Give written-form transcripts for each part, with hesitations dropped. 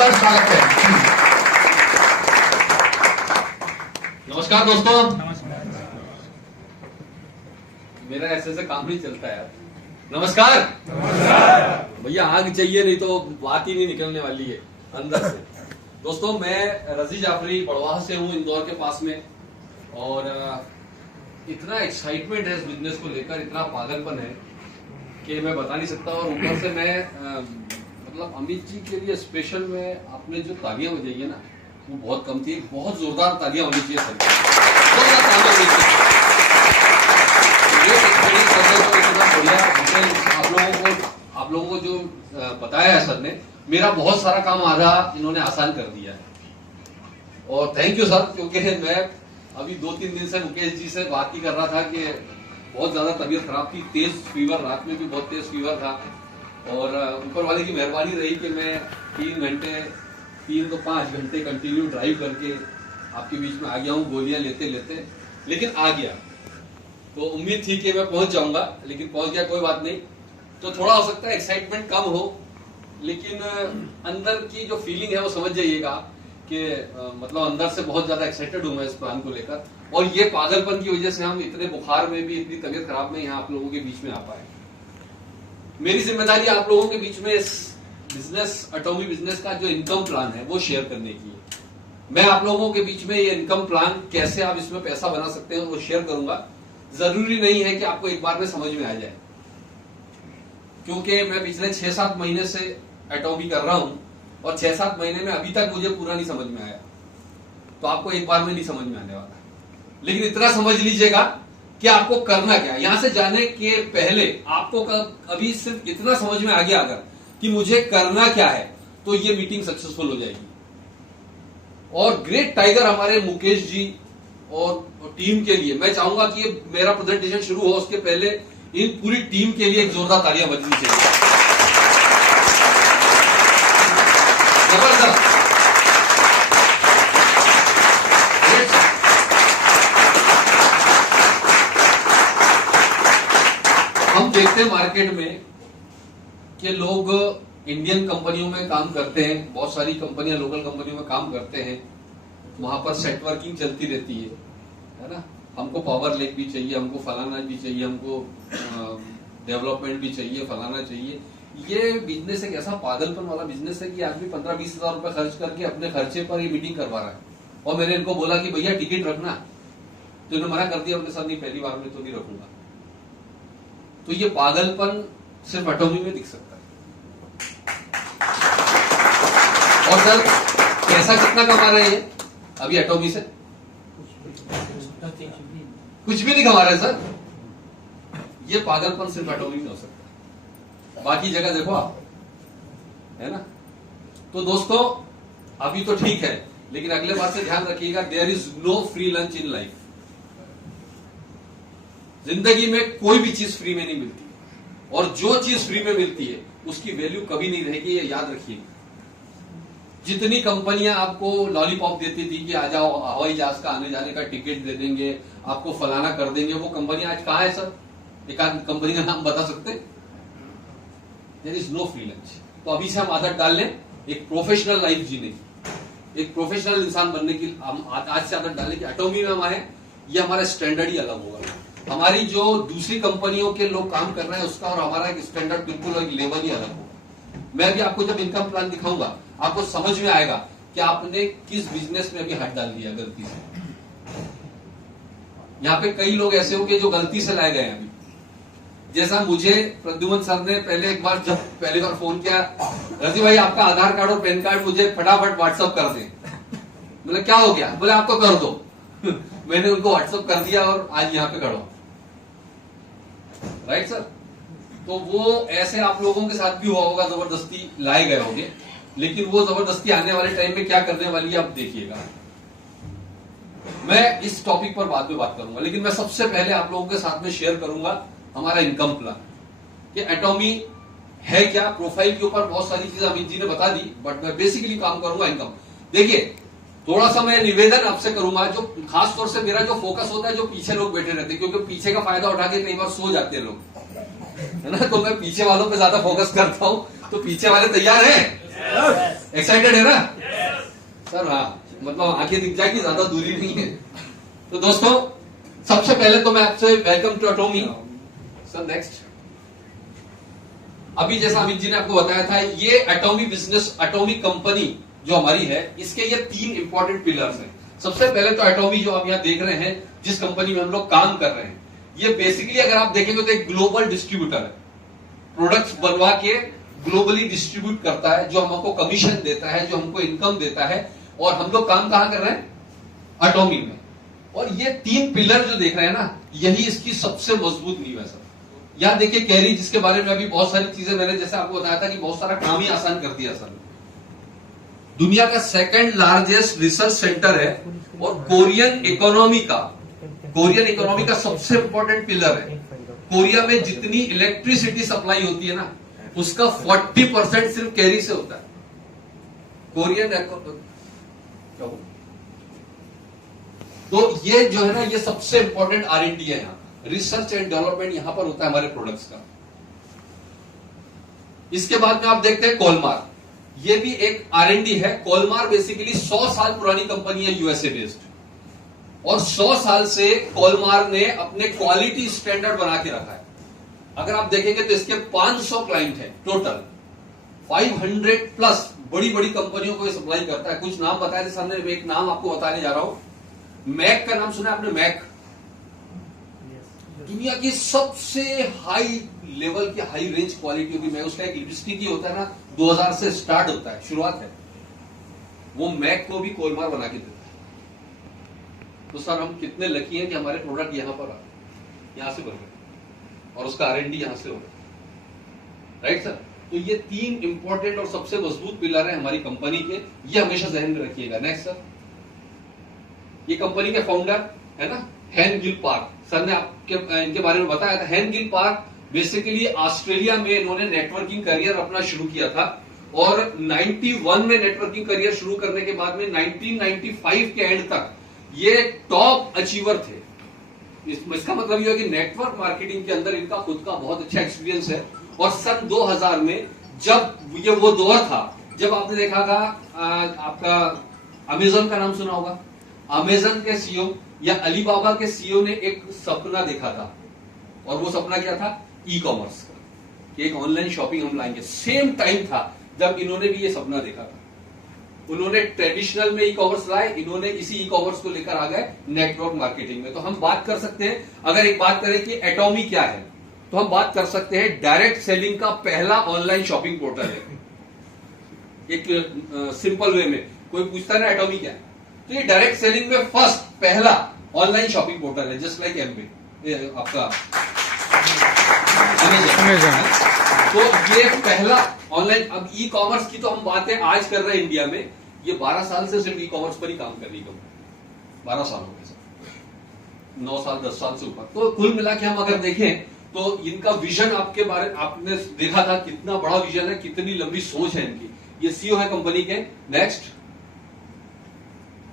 जोरदार स्वागत है। नमस्कार दोस्तों। मेरा ऐसे काम नहीं चलता यार। नमस्कार। भैया आग चाहिए, नहीं तो बात ही नहीं निकलने वाली है अंदर से। दोस्तों, मैं रजी जाफरी बड़वाह से हूँ, इंदौर के पास में। और इतना एक्साइटमेंट है इस बिजनेस को लेकर, इतना पागलपन है कि मैं बता नहीं सकता। और ऊपर से मैं मतलब अमित जी के लिए स्पेशल में आपने जो तालियां बजाई है ना, वो बहुत कम थी। बहुत जोरदार तालियां होनी चाहिए सर, जोरदार तालियां होनी चाहिए। आप लोगों को जो बताया है सर ने, मेरा बहुत सारा काम आधा इन्होंने आसान कर दिया है। और थैंक यू सर, क्योंकि मैं अभी 2-3 दिन से मुकेश जी से बात ही कर रहा था कि बहुत ज्यादा तबीयत खराब थी, तेज फीवर, रात में भी बहुत तेज फीवर था। और ऊपर वाले की मेहरबानी रही कि मैं 3 तो 5 घंटे कंटिन्यू ड्राइव करके आपके बीच में आ गया हूँ, गोलियां लेते लेते, लेकिन आ गया। तो उम्मीद थी कि मैं पहुंच जाऊंगा, लेकिन पहुंच गया, कोई बात नहीं। तो थोड़ा हो सकता है एक्साइटमेंट कम हो, लेकिन अंदर की जो फीलिंग है वो समझ जाइएगा कि मतलब अंदर से बहुत ज्यादा एक्साइटेड हूं मैं इस प्लान को लेकर। और ये पागलपन की वजह से हम इतने बुखार में भी, इतनी तबीयत खराब में यहाँ आप लोगों के बीच में आ पाए। मेरी जिम्मेदारी आप लोगों के बीच में इस बिजनेस, एटॉमी बिजनेस का जो इनकम प्लान है वो शेयर करने की है। मैं आप लोगों के बीच में ये इनकम प्लान, कैसे आप इसमें पैसा बना सकते हैं, वो शेयर करूंगा। जरूरी नहीं है कि आपको एक बार में समझ में आ जाए, क्योंकि मैं पिछले 6-7 महीने से एटॉमी कर रहा हूं, और 6-7 महीने में अभी तक मुझे पूरा नहीं समझ में आया। तो आपको एक बार में नहीं समझ में आने वाला, लेकिन इतना समझ लीजिएगा कि आपको करना क्या है। यहां से जाने के पहले आपको अभी सिर्फ इतना समझ में आ गया अगर कि मुझे करना क्या है, तो ये मीटिंग सक्सेसफुल हो जाएगी। और ग्रेट टाइगर हमारे मुकेश जी और टीम के लिए मैं चाहूंगा कि मेरा प्रेजेंटेशन शुरू हो उसके पहले इन पूरी टीम के लिए एक जोरदार तालियां बजनी चाहिए। जबरदस्त। हम देखते हैं मार्केट में कि लोग इंडियन कंपनियों में काम करते हैं, बहुत सारी कंपनियां लोकल कंपनियों में काम करते हैं, वहां पर सेटवर्किंग चलती रहती है ना। हमको पावर लेक भी चाहिए, हमको फलाना भी चाहिए, हमको डेवलपमेंट भी चाहिए, फलाना चाहिए। ये बिजनेस एक ऐसा पागलपन वाला बिजनेस है कि आदमी 15-20 हजार रुपए खर्च करके अपने खर्चे पर ये मीटिंग करवा रहा है। और मैंने इनको बोला कि भैया टिकट रखना, तो इन्होंने मना कर दिया उनके साथ, नहीं पहली बार में तो नहीं रखूंगा। तो ये पागलपन सिर्फ एटॉमी में दिख सकता है। और सर पैसा कितना कमा रहे हैं अभी एटॉमी से? कुछ भी नहीं कमा रहे सर। ये पागलपन सिर्फ एटॉमी में हो सकता है, बाकी जगह देखो आप, है ना। तो दोस्तों अभी तो ठीक है, लेकिन अगले बार से ध्यान रखिएगा, there is no free lunch in life. जिंदगी में कोई भी चीज फ्री में नहीं मिलती, और जो चीज फ्री में मिलती है उसकी वैल्यू कभी नहीं रहेगी, ये याद रखिएगा। जितनी कंपनियां आपको लॉलीपॉप देती थी कि आ जाओ, हवाई जहाज का आने जाने का टिकट दे देंगे, आपको फलाना कर देंगे, वो कंपनियां आज कहां है सर? एक आध कंपनी का नाम बता सकते? There is no free lunch. तो अभी से हम आदत डाल लें एक प्रोफेशनल लाइफ जीने, एक प्रोफेशनल इंसान बनने की। हम आज से आदत डालें कि एटॉमी में हम आए, ये हमारा स्टैंडर्ड ही अलग होगा। हमारी जो दूसरी कंपनियों के लोग काम कर रहे हैं उसका और हमारा एक स्टैंडर्ड बिल्कुल एक लेवल ही अलग होगा। मैं भी आपको जब इनकम प्लान दिखाऊंगा, आपको समझ में आएगा कि आपने किस बिजनेस में अभी हाथ डाल दिया गलती से। यहाँ पे कई लोग ऐसे होंगे जो गलती से लाए गए हैं अभी, जैसा मुझे प्रद्युमन सर ने पहले एक बार, जब पहली बार फोन किया, रजी भाई आपका आधार कार्ड और पैन कार्ड मुझे फटाफट व्हाट्सअप कर दें। बोले क्या हो गया? बोले आप तो कर दो। मैंने उनको व्हाट्सअप कर दिया और आज यहाँ पे खड़ा। Right sir? तो वो ऐसे आप लोगों के साथ भी हुआ होगा, जबरदस्ती लाए गए होंगे, लेकिन वो जबरदस्ती आने वाले टाइम में क्या करने वाली है आप देखिएगा। मैं इस टॉपिक पर बाद में बात करूंगा, लेकिन मैं सबसे पहले आप लोगों के साथ में शेयर करूंगा हमारा इनकम प्लान कि एटॉमी है क्या। प्रोफाइल के ऊपर बहुत सारी चीजें अमित जी ने बता दी, बट मैं बेसिकली काम करूंगा इनकम। देखिए थोड़ा सा मैं निवेदन आपसे करूंगा, जो खास तौर से मेरा जो फोकस होता है, जो पीछे लोग बैठे रहते हैं, क्योंकि पीछे का फायदा उठा के कई बार सो जाते हैं लोग, है ना। तो मैं पीछे वालों पे ज्यादा फोकस करता हूं। तो पीछे वाले तैयार हैं? एक्साइटेड है ना सर? हाँ, मतलब आंखें दिख जाएगी, ज्यादा दूरी नहीं है। तो दोस्तों, सबसे पहले तो मैं आपसे welcome to Atomy sir. Next, अभी जैसा अमित जी ने आपको बताया था, ये एटॉमी बिजनेस, एटॉमी कंपनी जो हमारी है, इसके ये 3 इंपॉर्टेंट पिलर्स हैं। सबसे पहले तो एटॉमी जो आप यहां देख रहे हैं, जिस कंपनी में हम लोग काम कर रहे हैं, ये बेसिकली अगर आप देखेंगे तो एक ग्लोबल डिस्ट्रीब्यूटर है। प्रोडक्ट्स बनवा के ग्लोबली डिस्ट्रीब्यूट करता है, जो हमको कमीशन देता है, जो हमको इनकम देता है। और हम लोग काम कहां कर रहे हैं? एटॉमी में। और ये 3 पिलर जो देख रहे हैं ना, यही इसकी सबसे मजबूत नींव है सर। यहां देखिए कैरी, जिसके बारे में अभी बहुत सारी चीजें मैंने जैसे आपको बताया था कि बहुत सारा काम ही आसान कर दिया सर। दुनिया का 2nd लार्जेस्ट रिसर्च सेंटर है और कोरियन इकोनॉमी का सबसे इंपॉर्टेंट पिलर है। कोरिया में जितनी इलेक्ट्रिसिटी सप्लाई होती है ना, उसका 40% सिर्फ कैरी से होता है। कोरियन तो ये जो है ना, ये सबसे इंपॉर्टेंट R&D है यहां। रिसर्च एंड डेवलपमेंट यहां पर होता है हमारे प्रोडक्ट्स का। इसके बाद में आप देखते हैं कोलमार, ये भी एक R&D है। कोलमार बेसिकली 100 साल पुरानी कंपनी है, यूएसए बेस्ड। और 100 साल से कोलमार ने अपने क्वालिटी स्टैंडर्ड बना के रखा है। अगर आप देखेंगे तो इसके 500 क्लाइंट हैं टोटल, 500 प्लस बड़ी बड़ी कंपनियों को ये सप्लाई करता है। कुछ नाम बताए थे सामने, मैं एक नाम आपको बताने जा रहा हूं। मैक का नाम सुना आपने? मैक दुनिया की सबसे हाई लेवल की, हाई रेंज क्वालिटी होगी मैक। उसका एक लिपस्टिक ही होता है ना, 2000 से स्टार्ट होता है, शुरुआत है। वो मैक को भी कोलमार बना के देता है। तो सर, हम कितने लकी हैं कि हमारे प्रोडक्ट यहां पर यहां से बन रहे और उसका R&D यहां से हो रहा है, राइट सर? तो ये 3 इंपॉर्टेंट और सबसे मजबूत पिलर है हमारी कंपनी के, ये हमेशा जहन में रखिएगा। नेक्स्ट सर, ये कंपनी के फाउंडर है ना, हेन गिल पार्क सर ने इनके बारे में बताया था। हेन गिल पार्क बेसिकली ऑस्ट्रेलिया में इन्होंने नेटवर्किंग करियर अपना शुरू किया था। और 91 में नेटवर्किंग करियर शुरू करने के बाद में 1995 के एंड तक ये टॉप अचीवर थे। इसका मतलब ये है कि नेटवर्क मार्केटिंग के अंदर इनका खुद का बहुत अच्छा एक्सपीरियंस है। और सन 2000 में जब ये वो दौर था, जब आपने देखा था आपका अमेजन का नाम सुना होगा, अमेजन के सीईओ या अलीबाबा के सीईओ ने एक सपना देखा था। और वो सपना क्या था? ई-कॉमर्स का, कि एक ऑनलाइन शॉपिंग हम लाएंगे। सेम टाइम था जब इन्होंने भी ये सपना देखा था। उन्होंने ट्रेडिशनल में ई-कॉमर्स लाए, इन्होंने इसी ई-कॉमर्स को लेकर आ गए नेटवर्क मार्केटिंग में। तो हम बात कर सकते हैं, अगर एक बात करें कि एटॉमी क्या है, तो हम बात कर सकते हैं डायरेक्ट सेलिंग का पहला ऑनलाइन शॉपिंग पोर्टल है। एक सिंपल वे में कोई पूछता है ना एटॉमी क्या है, तो ये डायरेक्ट सेलिंग में फर्स्ट पहला ऑनलाइन शॉपिंग पोर्टल है, जस्ट लाइक एमबे आपका अमेज़न। तो ये पहला ऑनलाइन, अब ई कॉमर्स की तो हम बातें आज कर रहे हैं इंडिया में, ये 12 साल से सिर्फ ई कॉमर्स पर ही काम कर रही कंपनी। 12 साल हो गए सर, 9 साल 10 साल से ऊपर। तो कुल मिला के हम अगर देखें तो इनका विजन आपके बारे आपने देखा था, कितना बड़ा विजन है, कितनी लंबी सोच है इनकी। ये सीईओ है कंपनी के। नेक्स्ट,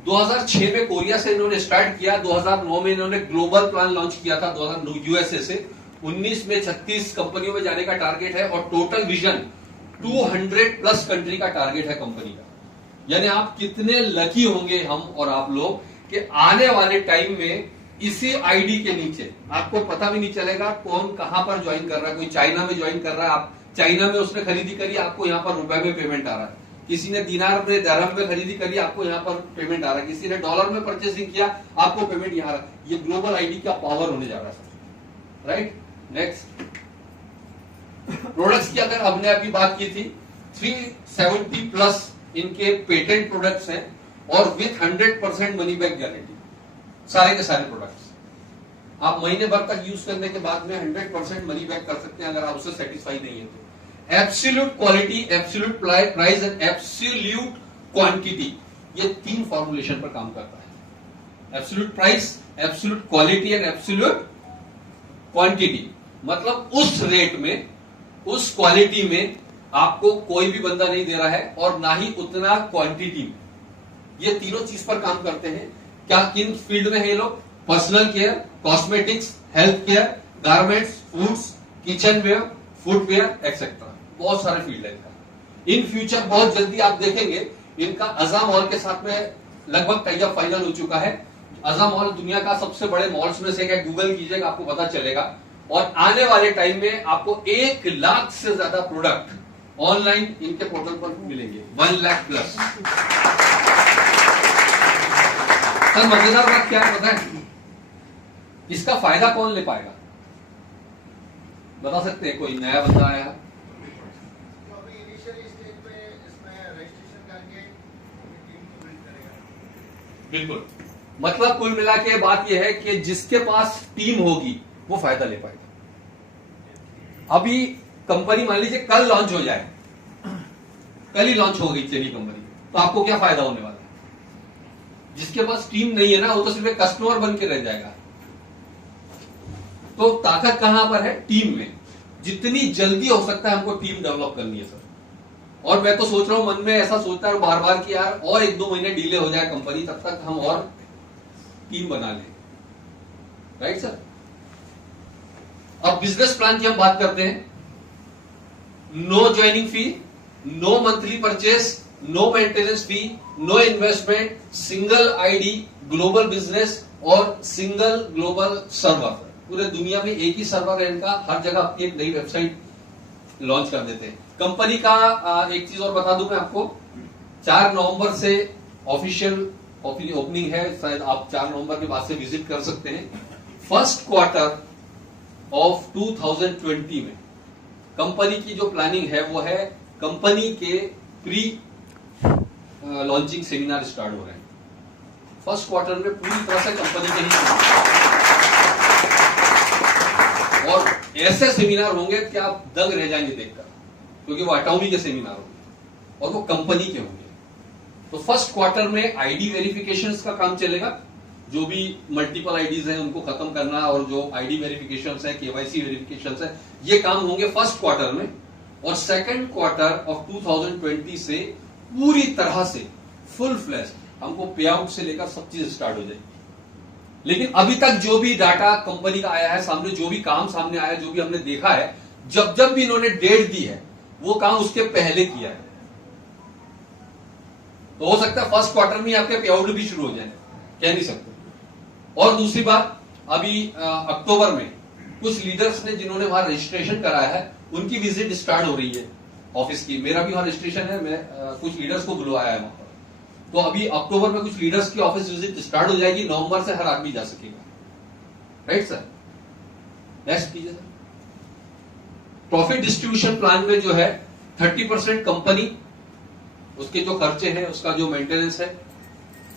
2006 में कोरिया से इन्होंने स्टार्ट किया, 2009 में इन्होंने ग्लोबल प्लान लॉन्च किया था, 2009 यूएसए से। 19 में 36 कंपनियों में जाने का टारगेट है और टोटल विजन 200 प्लस कंट्री का टारगेट है कंपनी का। यानी आप कितने लकी होंगे हम और आप लोग कि आने वाले टाइम में इसी आईडी के नीचे आपको पता भी नहीं चलेगा कौन कहां पर ज्वाइन कर रहा है। कोई चाइना में ज्वाइन कर रहा है, आप चाइना में उसने खरीदी करी, आपको यहां पर रुपए में पेमेंट आ रहा है। किसी ने दिनार में दरहम में खरीदी करी, आपको यहां पर पेमेंट आ रहा है। किसी ने डॉलर में परचेसिंग किया, आपको पेमेंट यहां आ रहा है। ये ग्लोबल आईडी का पावर होने जा रहा है, राइट? नेक्स्ट, प्रोडक्ट्स की अगर हमने अभी बात की थी, 370 प्लस इनके पेटेंट प्रोडक्ट्स हैं और विथ 100% मनी बैक गारंटी। सारे के सारे प्रोडक्ट्स आप महीने भर तक यूज करने के बाद में 100% मनी बैक कर सकते हैं, अगर आप उससे सेटिस्फाई नहीं है तो। Absolute quality, absolute price and absolute quantity, ये 3 फॉर्मुलेशन पर काम करता है। Absolute price, absolute quality and absolute quantity. मतलब उस रेट में, उस क्वालिटी में आपको कोई भी बंदा नहीं दे रहा है और ना ही उतना क्वांटिटी में। ये तीनों चीज पर काम करते हैं। क्या किन फील्ड में है ये लोग? Personal care, cosmetics, health care, garments, foods, kitchenware, footwear etcetera. बहुत सारे फील्ड है इनका। इन फ्यूचर बहुत जल्दी आप देखेंगे इनका अज़ा मॉल के साथ में लगभग टाई अप फाइनल हो चुका है। अज़ा मॉल दुनिया का सबसे बड़े मॉल्स में से एक है, गूगल कीजिएगा आपको पता चलेगा। और आने वाले टाइम में आपको 1 लाख से ज्यादा प्रोडक्ट ऑनलाइन इनके पोर्टल पर मिलेंगे, 1 लाख प्लस। सर मजेदार बात क्या है पता है? इसका फायदा कौन ले पाएगा बता सकते हैं? कोई नया बंदा आया बिल्कुल। मतलब कुल मिला के बात यह है कि जिसके पास टीम होगी वो फायदा ले पाएगा। अभी कंपनी मान लीजिए कल लॉन्च हो जाए, कल ही लॉन्च हो गई चली कंपनी, तो आपको क्या फायदा होने वाला है? जिसके पास टीम नहीं है ना, वो तो सिर्फ एक कस्टमर बन के रह जाएगा। तो ताकत कहां पर है? टीम में। जितनी जल्दी हो सकता है हमको टीम डेवलप करनी है सर। और मैं तो सोच रहा हूं, मन में ऐसा सोचता है बार बार कि यार और 1-2 महीने डिले हो जाए कंपनी, तब तक हम और टीम बना लें। Right sir? अब बिजनेस प्लान की हम बात करते हैं। No joining fee, no monthly purchase, no maintenance fee, no investment, single ID, global business और सिंगल ग्लोबल सर्वर। पूरे दुनिया में एक ही सर्वर है इनका, हर जगह अपनी एक नई वेबसाइट लॉन्च कर देते हैं। कंपनी का एक चीज और बता दूं मैं आपको, 4 नवंबर से ऑफिशियल ओपनिंग है, शायद आप 4 नवंबर के बाद से विजिट कर सकते हैं। फर्स्ट क्वार्टर ऑफ 2020 में कंपनी की जो प्लानिंग है वो है, कंपनी के प्री लॉन्चिंग सेमिनार स्टार्ट हो रहे हैं फर्स्ट क्वार्टर में, पूरी तरह से कंपनी के ही। और ऐसे सेमिनार होंगे कि आप दंग रह जाएंगे देखकर, क्योंकि वो अटॉमी के सेमिनार होंगे और वो कंपनी के होंगे। तो फर्स्ट क्वार्टर में आईडी वेरिफिकेशन का काम चलेगा, जो भी मल्टीपल आईडीज हैं उनको खत्म करना, और जो आईडी वेरिफिकेशन है, केवाईसी वेरिफिकेशन है, ये काम होंगे फर्स्ट क्वार्टर में। और सेकंड क्वार्टर ऑफ 2020 से पूरी तरह से फुल फ्लैश हमको पे आउट से लेकर सब चीज स्टार्ट हो जाएगी। लेकिन अभी तक जो भी डाटा कंपनी का आया है सामने, जो भी काम सामने आया, जो भी हमने देखा है, जब जब भी इन्होंने डेट दी है वो काम उसके पहले किया है। तो हो सकता है फर्स्ट क्वार्टर में आपके पे आउट भी शुरू हो जाए, कह नहीं सकते। और दूसरी बात, अभी अक्टूबर में कुछ लीडर्स ने जिन्होंने वहां रजिस्ट्रेशन कराया है, उनकी विजिट स्टार्ट हो रही है ऑफिस की। मेरा भी वहां रजिस्ट्रेशन है, मैं कुछ लीडर्स को बुलवाया है वहां पर। तो अभी अक्टूबर में कुछ लीडर्स की ऑफिस विजिट स्टार्ट हो जाएगी, नवंबर से हर आदमी जा सकेगा। Right sir? नेक्स्ट कीजिए सर। प्रॉफिट डिस्ट्रीब्यूशन प्लान में जो है 30% कंपनी, उसके जो खर्चे हैं, उसका जो मेंटेनेंस है,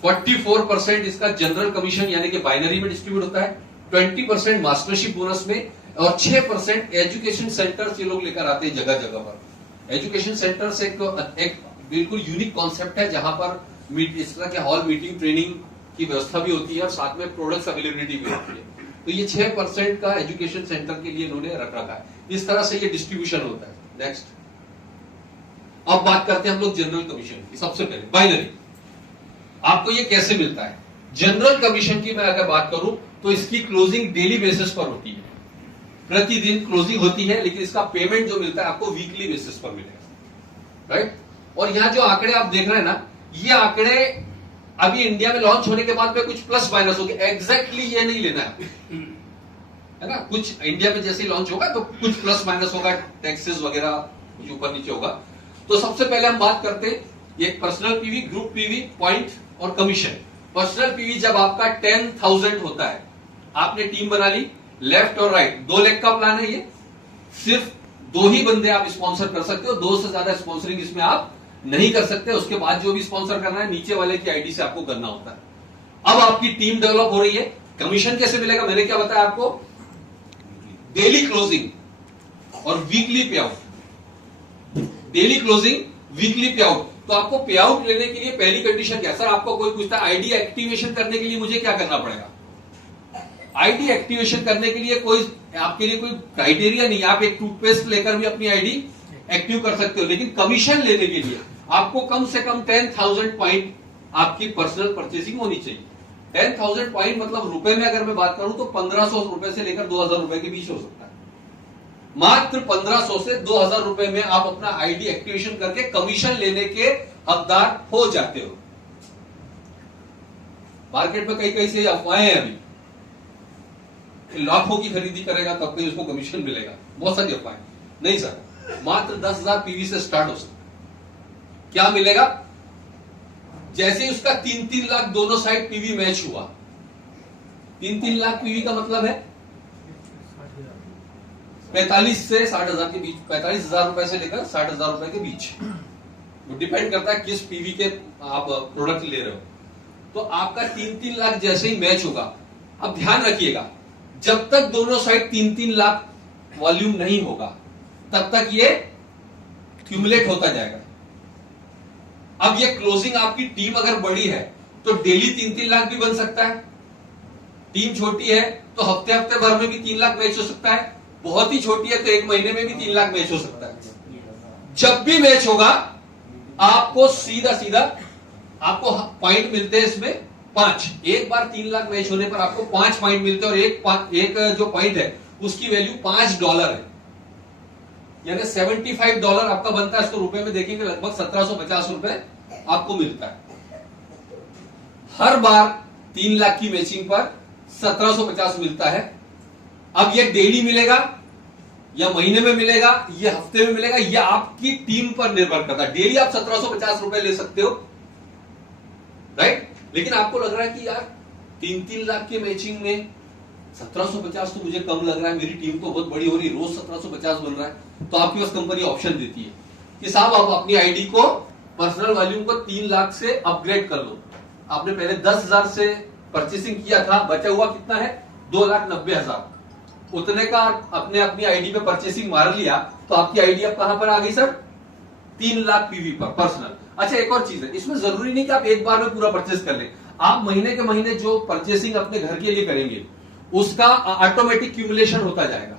44% इसका जनरल कमीशन यानी कि बाइनरी में डिस्ट्रीब्यूट होता है, 20% मास्टरशिप बोनस में, और 6% एजुकेशन सेंटर्स ये लोग लेकर आते हैं जगह जगह पर। एजुकेशन सेंटर्स एक बिल्कुल यूनिक कॉन्सेप्ट है, जहां पर इस तरह के हॉल मीटिंग ट्रेनिंग की व्यवस्था भी होती है और साथ में प्रोडक्ट्स अवेलेबिलिटी भी होती है। तो ये 6% का एजुकेशन सेंटर के लिए इन्होंने रख रखा है। इस तरह से ये डिस्ट्रीब्यूशन होता है। नेक्स्ट, अब बात करते हैं हम लोग जनरल कमीशन की। सबसे पहले बाइनरी, आपको ये कैसे मिलता है? जनरल कमीशन की मैं अगर बात करूं तो इसकी क्लोजिंग डेली बेसिस पर होती है, प्रतिदिन क्लोजिंग होती है, लेकिन इसका पेमेंट जो मिलता है आपको वीकली बेसिस पर मिलेगा। राइट? और यहां जो आंकड़े आप देख रहे हैं ना, ये आंकड़े अभी इंडिया में लॉन्च होने के बाद में कुछ प्लस माइनस होगी, एग्जैक्टली ये नहीं लेना है ना। कुछ इंडिया में जैसे ही लॉन्च होगा तो कुछ प्लस माइनस होगा, टैक्सेस वगैरह कुछ ऊपर नीचे होगा। तो सबसे पहले हम बात करते हैं एक personal PV, group PV, point और कमीशन। पर्सनल पीवी जब आपका 10,000 होता है, आपने टीम बना ली, लेफ्ट और राइट 2 लेग का प्लान है ये, सिर्फ 2 ही बंदे आप स्पॉन्सर कर सकते हो, 2 से ज्यादा स्पॉन्सरिंग इसमें आप नहीं कर सकते। उसके बाद जो भी स्पॉन्सर करना है नीचे वाले की आईडी से आपको करना होता है। अब आपकी टीम डेवलप हो रही है, कमीशन कैसे मिलेगा? मैंने क्या बताया आपको? डेली क्लोजिंग और वीकली पे आउट। डेली क्लोजिंग, वीकली पे आउट। तो आपको पे आउट लेने के लिए पहली कंडीशन क्या? सर आपको कोई पूछता है आईडी एक्टिवेशन करने के लिए मुझे क्या करना पड़ेगा? आईडी एक्टिवेशन करने के लिए कोई आपके लिए कोई क्राइटेरिया नहीं, आप एक टूथपेस्ट लेकर भी अपनी आईडी एक्टिव कर सकते हो। लेकिन कमीशन लेने के लिए आपको कम से कम 10,000 पॉइंट आपकी पर्सनल परचेसिंग होनी चाहिए। 10,000 पॉइंट मतलब रुपए में अगर मैं बात करूं तो 1,500 रुपए से लेकर 2,000 रुपए के बीच हो सकता है। मात्र 1500 से 2000 रुपए में आप अपना आईडी एक्टिवेशन करके कमीशन लेने के हकदार हो जाते हो। मार्केट में कई कई से अफवाहें हैं अभी, लाखों की खरीदी करेगा तब कहीं उसको कमीशन मिलेगा, बहुत सारी अफवाहें। नहीं सर, मात्र 10,000 पीवी से स्टार्ट हो सकता। क्या मिलेगा? जैसे ही उसका 3-3 लाख दोनों साइड पीवी मैच हुआ, 3-3 लाख पीवी का मतलब है 45 से 60,000 के बीच, 45,000 रुपए से लेकर 60,000 रुपए के बीच। वो डिपेंड करता है किस पीवी के आप प्रोडक्ट ले रहे हो। तो आपका 3-3 लाख जैसे ही मैच होगा, अब ध्यान रखिएगा, जब तक दोनों साइड 3-3 लाख वॉल्यूम नहीं होगा तब तक ये क्यूमुलेट होता जाएगा। अब ये क्लोजिंग आपकी टीम अगर बड़ी है तो डेली 3-3 लाख भी बन सकता है। टीम छोटी है तो हफ्ते हफ्ते भर में भी 3 लाख मैच हो सकता है। बहुत ही छोटी है तो 1 महीने में भी 3 लाख मैच हो सकता है। जब भी मैच होगा आपको सीधा सीधा आपको पॉइंट मिलते हैं इसमें 5। एक बार 3 लाख मैच होने पर आपको 5 पॉइंट मिलते हैं और एक जो पॉइंट है उसकी वैल्यू $5 है, यानी $75 आपका बनता है। इसको रुपए में देखेंगे लगभग 1750 रुपए आपको मिलता है। हर बार 3 लाख की मैचिंग पर 1750 मिलता है। अब ये डेली मिलेगा या महीने में मिलेगा या हफ्ते में मिलेगा, यह आपकी टीम पर निर्भर करता है। डेली आप 1750 रुपए ले सकते हो, राइट। लेकिन आपको लग रहा है कि यार 3-3 लाख के मैचिंग में 1750 तो मुझे कम लग रहा है, मेरी टीम तो बहुत बड़ी हो रही, रोज 1750 बन रहा है। तो आपके पास कंपनी ऑप्शन देती है कि साहब आप अपनी आईडी को पर्सनल वॉल्यूम को 3 लाख से अपग्रेड कर लो। आपने पहले 10,000 से परचेसिंग किया था, बचा हुआ कितना है? 2,90,000। उतने का अपने अपनी आईडी पे परचेसिंग मार लिया तो आपकी आईडी अब कहां पर आ गई सर? 3 लाख पीवी पर पर्सनल। अच्छा, एक और चीज है, इसमें जरूरी नहीं कि आप एक बार में पूरा परचेस कर लें। आप महीने के महीने जो परचेसिंग अपने घर के लिए करेंगे उसका ऑटोमेटिक क्यूमुलेशन होता जाएगा।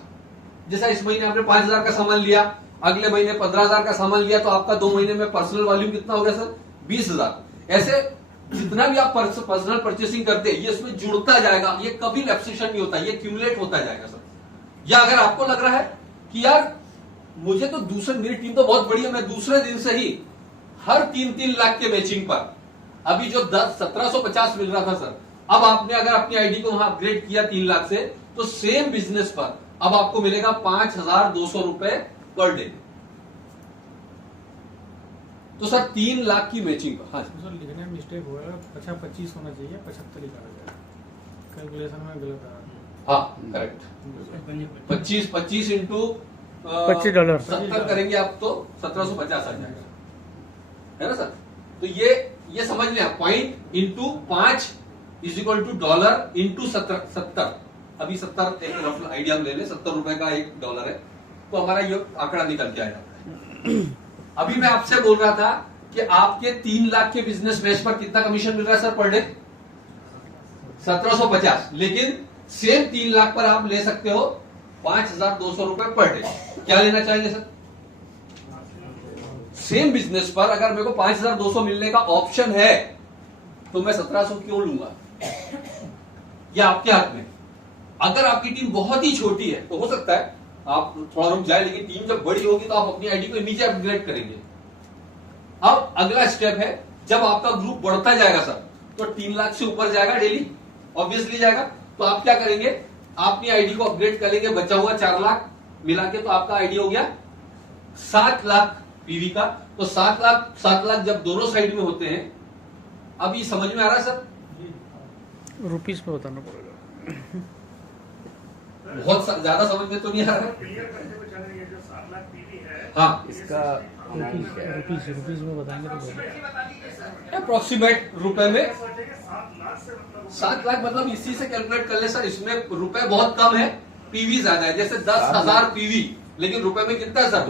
जैसा इस महीने आपने 5,000 का सामान लिया, अगले महीने 15,000 का सामान लिया, तो आपका 2 महीने में पर्सनल वॉल्यूम कितना हो गया सर? 20,000। ऐसे जितना भी आप पर्सनल परचेसिंग करते हैं ये इसमें जुड़ता जाएगा, ये कभी लैप्सेशन नहीं होता, ये क्यूमुलेट होता जाएगा सर। या अगर आपको लग रहा है कि यार मुझे तो दूसरे, मेरी टीम तो बहुत बड़ी है, मैं दूसरे दिन से ही हर 3-3 लाख के मैचिंग पर अभी जो 1750 मिल रहा था सर, अब आपने अगर अपनी आईडी को वहां अपग्रेड किया 3 लाख से, तो सेम बिजनेस पर अब आपको मिलेगा 5,200 रुपए पर डे। तो सर 3 लाख की मैचिंग पर, हाँ सर लिखने में मिस्टेक हो गया, 25 होना चाहिए, 75 लिखा गया, कैलकुलेशन में गलत आ रहा है। हाँ करेक्ट। 25 इंटू $25 70 करेंगे आप तो 1750 आ जाएगा, है ना सर। तो ये समझ लें आप, point into 5 is equal to dollar into 70। अभी 70 एक रफ आइडिया हम ले लें, 70 रुपए का $1 है, तो हमारा ये आंकड़ा निकल के आएगा। अभी मैं आपसे बोल रहा था कि आपके 3 लाख के बिजनेस बेस पर कितना कमीशन मिल रहा है सर पर डे? 1750। लेकिन सेम 3 लाख पर आप ले सकते हो 5,200 रुपए पर डे। क्या लेना चाहेंगे सर? सेम बिजनेस पर अगर मेरे को 5,200 मिलने का ऑप्शन है तो मैं 1700 क्यों लूंगा? यह आपके हाथ में। अगर आपकी टीम बहुत ही छोटी है तो हो सकता है आप थोड़ा रुक जाए, लेकिन टीम जब बड़ी होगी तो आप अपनी आईडी को इमीडिएट अपग्रेड करेंगे। अब अगला स्टेप है, जब आपका ग्रुप बढ़ता जाएगा सर, तो 3 लाख से ऊपर जाएगा डेली, ऑब्वियसली जाएगा। तो आप क्या करेंगे? आप अपनी आईडी को अपग्रेड करेंगे, बचा हुआ 4 लाख मिला के तो आपका आईडी हो गया 7 लाख पीवी का। तो 7 लाख जब दोनों साइड में होते हैं, अब ये समझ में आ रहा है सर? रुपीस में बताना पड़ेगा, बहुत ज्यादा समझ में तो नहीं आ रहा है। हाँ, इसका रुपीस में बताएंगे तो अप्रोक्सीमेट रुपए में 7 लाख मतलब इसी से कैलकुलेट कर ले सर। इसमें रुपए बहुत कम है, पीवी ज्यादा है। जैसे 10,000 पीवी, लेकिन रुपए में कितना है सर?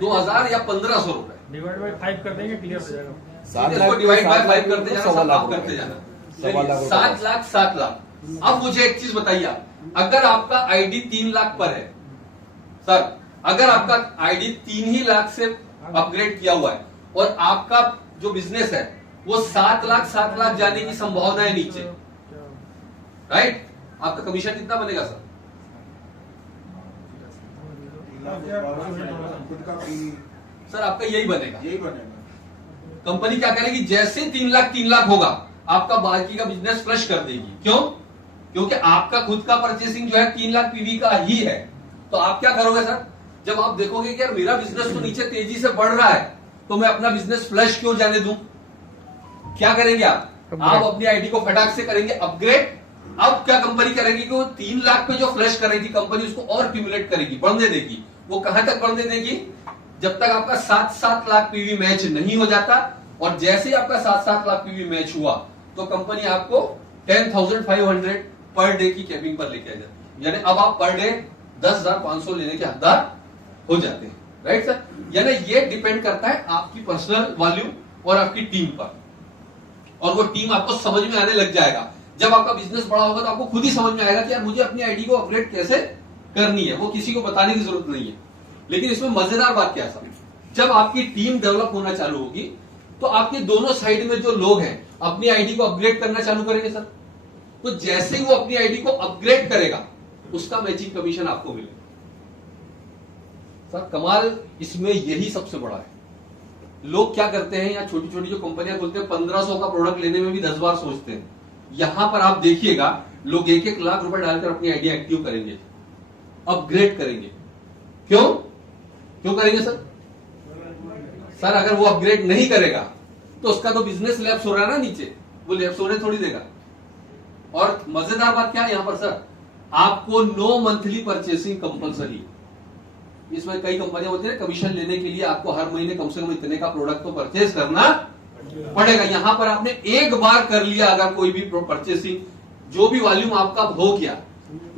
2,000 या 1,500 रुपए। डिवाइड बाय 5 कर देंगे, क्लियर हो जाएगा। इसको डिवाइड बाय 5 करते जाना, सब आप करते जाना। 7 लाख। अब मुझे एक चीज बताइए, अगर आपका आईडी 3 लाख पर है सर, अगर आपका आईडी 3 ही लाख से अपग्रेड किया हुआ है और आपका जो बिजनेस है वो 7 लाख जाने की संभावना है नीचे, राइट? आपका कमीशन कितना बनेगा सर? खुद का पीवी सर आपका यही बनेगा। यही बनेगा। कंपनी क्या करेगी, जैसे 3 लाख होगा आपका बाकी का बिजनेस फ्लश कर देगी। क्यों? क्योंकि आपका खुद का परचेसिंग जो है 3 लाख पीवी का ही है। तो आप क्या करोगे सर, जब आप देखोगे कि यार मेरा बिजनेस तो नीचे तेजी से बढ़ रहा है, तो मैं अपना बिजनेस फ्लश क्यों जाने दूं, क्या करेंगे आप अपनी आईडी को फटाक से करेंगे अपग्रेड। अब क्या कंपनी करेगी कि वो 3 लाख पे जो फ्लश करेगी कंपनी उसको और क्यूमुलेट करेगी, बढ़ने देगी। वो कहां तक बढ़ने देगी, जब तक आपका 7 लाख पीवी मैच नहीं हो जाता। और जैसे ही आपका 7 लाख पीवी मैच हुआ तो कंपनी आपको 10,500 पर डे की कैपिंग पर लेके आ जाती है। यानी अब आप पर डे 10,500 लेने के हकदार हो जाते हैं। राइट सर, यानी ये डिपेंड करता है आपकी पर्सनल वॉल्यूम और आपकी टीम पर। और वो टीम आपको समझ में आने लग जाएगा। जब आपका बिजनेस बड़ा होगा तो आपको खुद ही समझ में आएगा कि यार मुझे अपनी आईडी को अपग्रेड कैसे करनी है, वो किसी को बताने की जरूरत नहीं है। लेकिन इसमें मजेदार बात क्या सर, जब आपकी टीम डेवलप होना चालू होगी तो आपके दोनों साइड में जो लोग हैं अपनी आईडी को अपग्रेड करना चालू करेंगे सर। तो जैसे ही वो अपनी आईडी को अपग्रेड करेगा उसका मैचिंग कमीशन आपको मिलेगा। सर कमाल इसमें यही सबसे बड़ा है। लोग क्या करते हैं, या छोटी छोटी जो कंपनियां खोलते हैं 1500 का प्रोडक्ट लेने में भी 10 बार सोचते हैं। यहां पर आप देखिएगा लोग 1-1 लाख रुपए डालकर अपनी आईडी एक्टिव करेंगे, अपग्रेड करेंगे। क्यों करेंगे सर? सर अगर वो अपग्रेड नहीं करेगा तो उसका तो बिजनेस लैप्स हो रहा है ना नीचे, वो लैप्स होने थोड़ी देगा। और मजेदार बात क्या है यहां पर सर, आपको नो मंथली परचेसिंग कंपलसरी। इसमें कई कंपनियां होती है कमीशन लेने के लिए आपको हर महीने कम से कम इतने का प्रोडक्ट तो परचेज करना पड़ेगा। यहां पर आपने एक बार कर लिया अगर कोई भी परचेसिंग, जो भी वॉल्यूम आपका हो गया,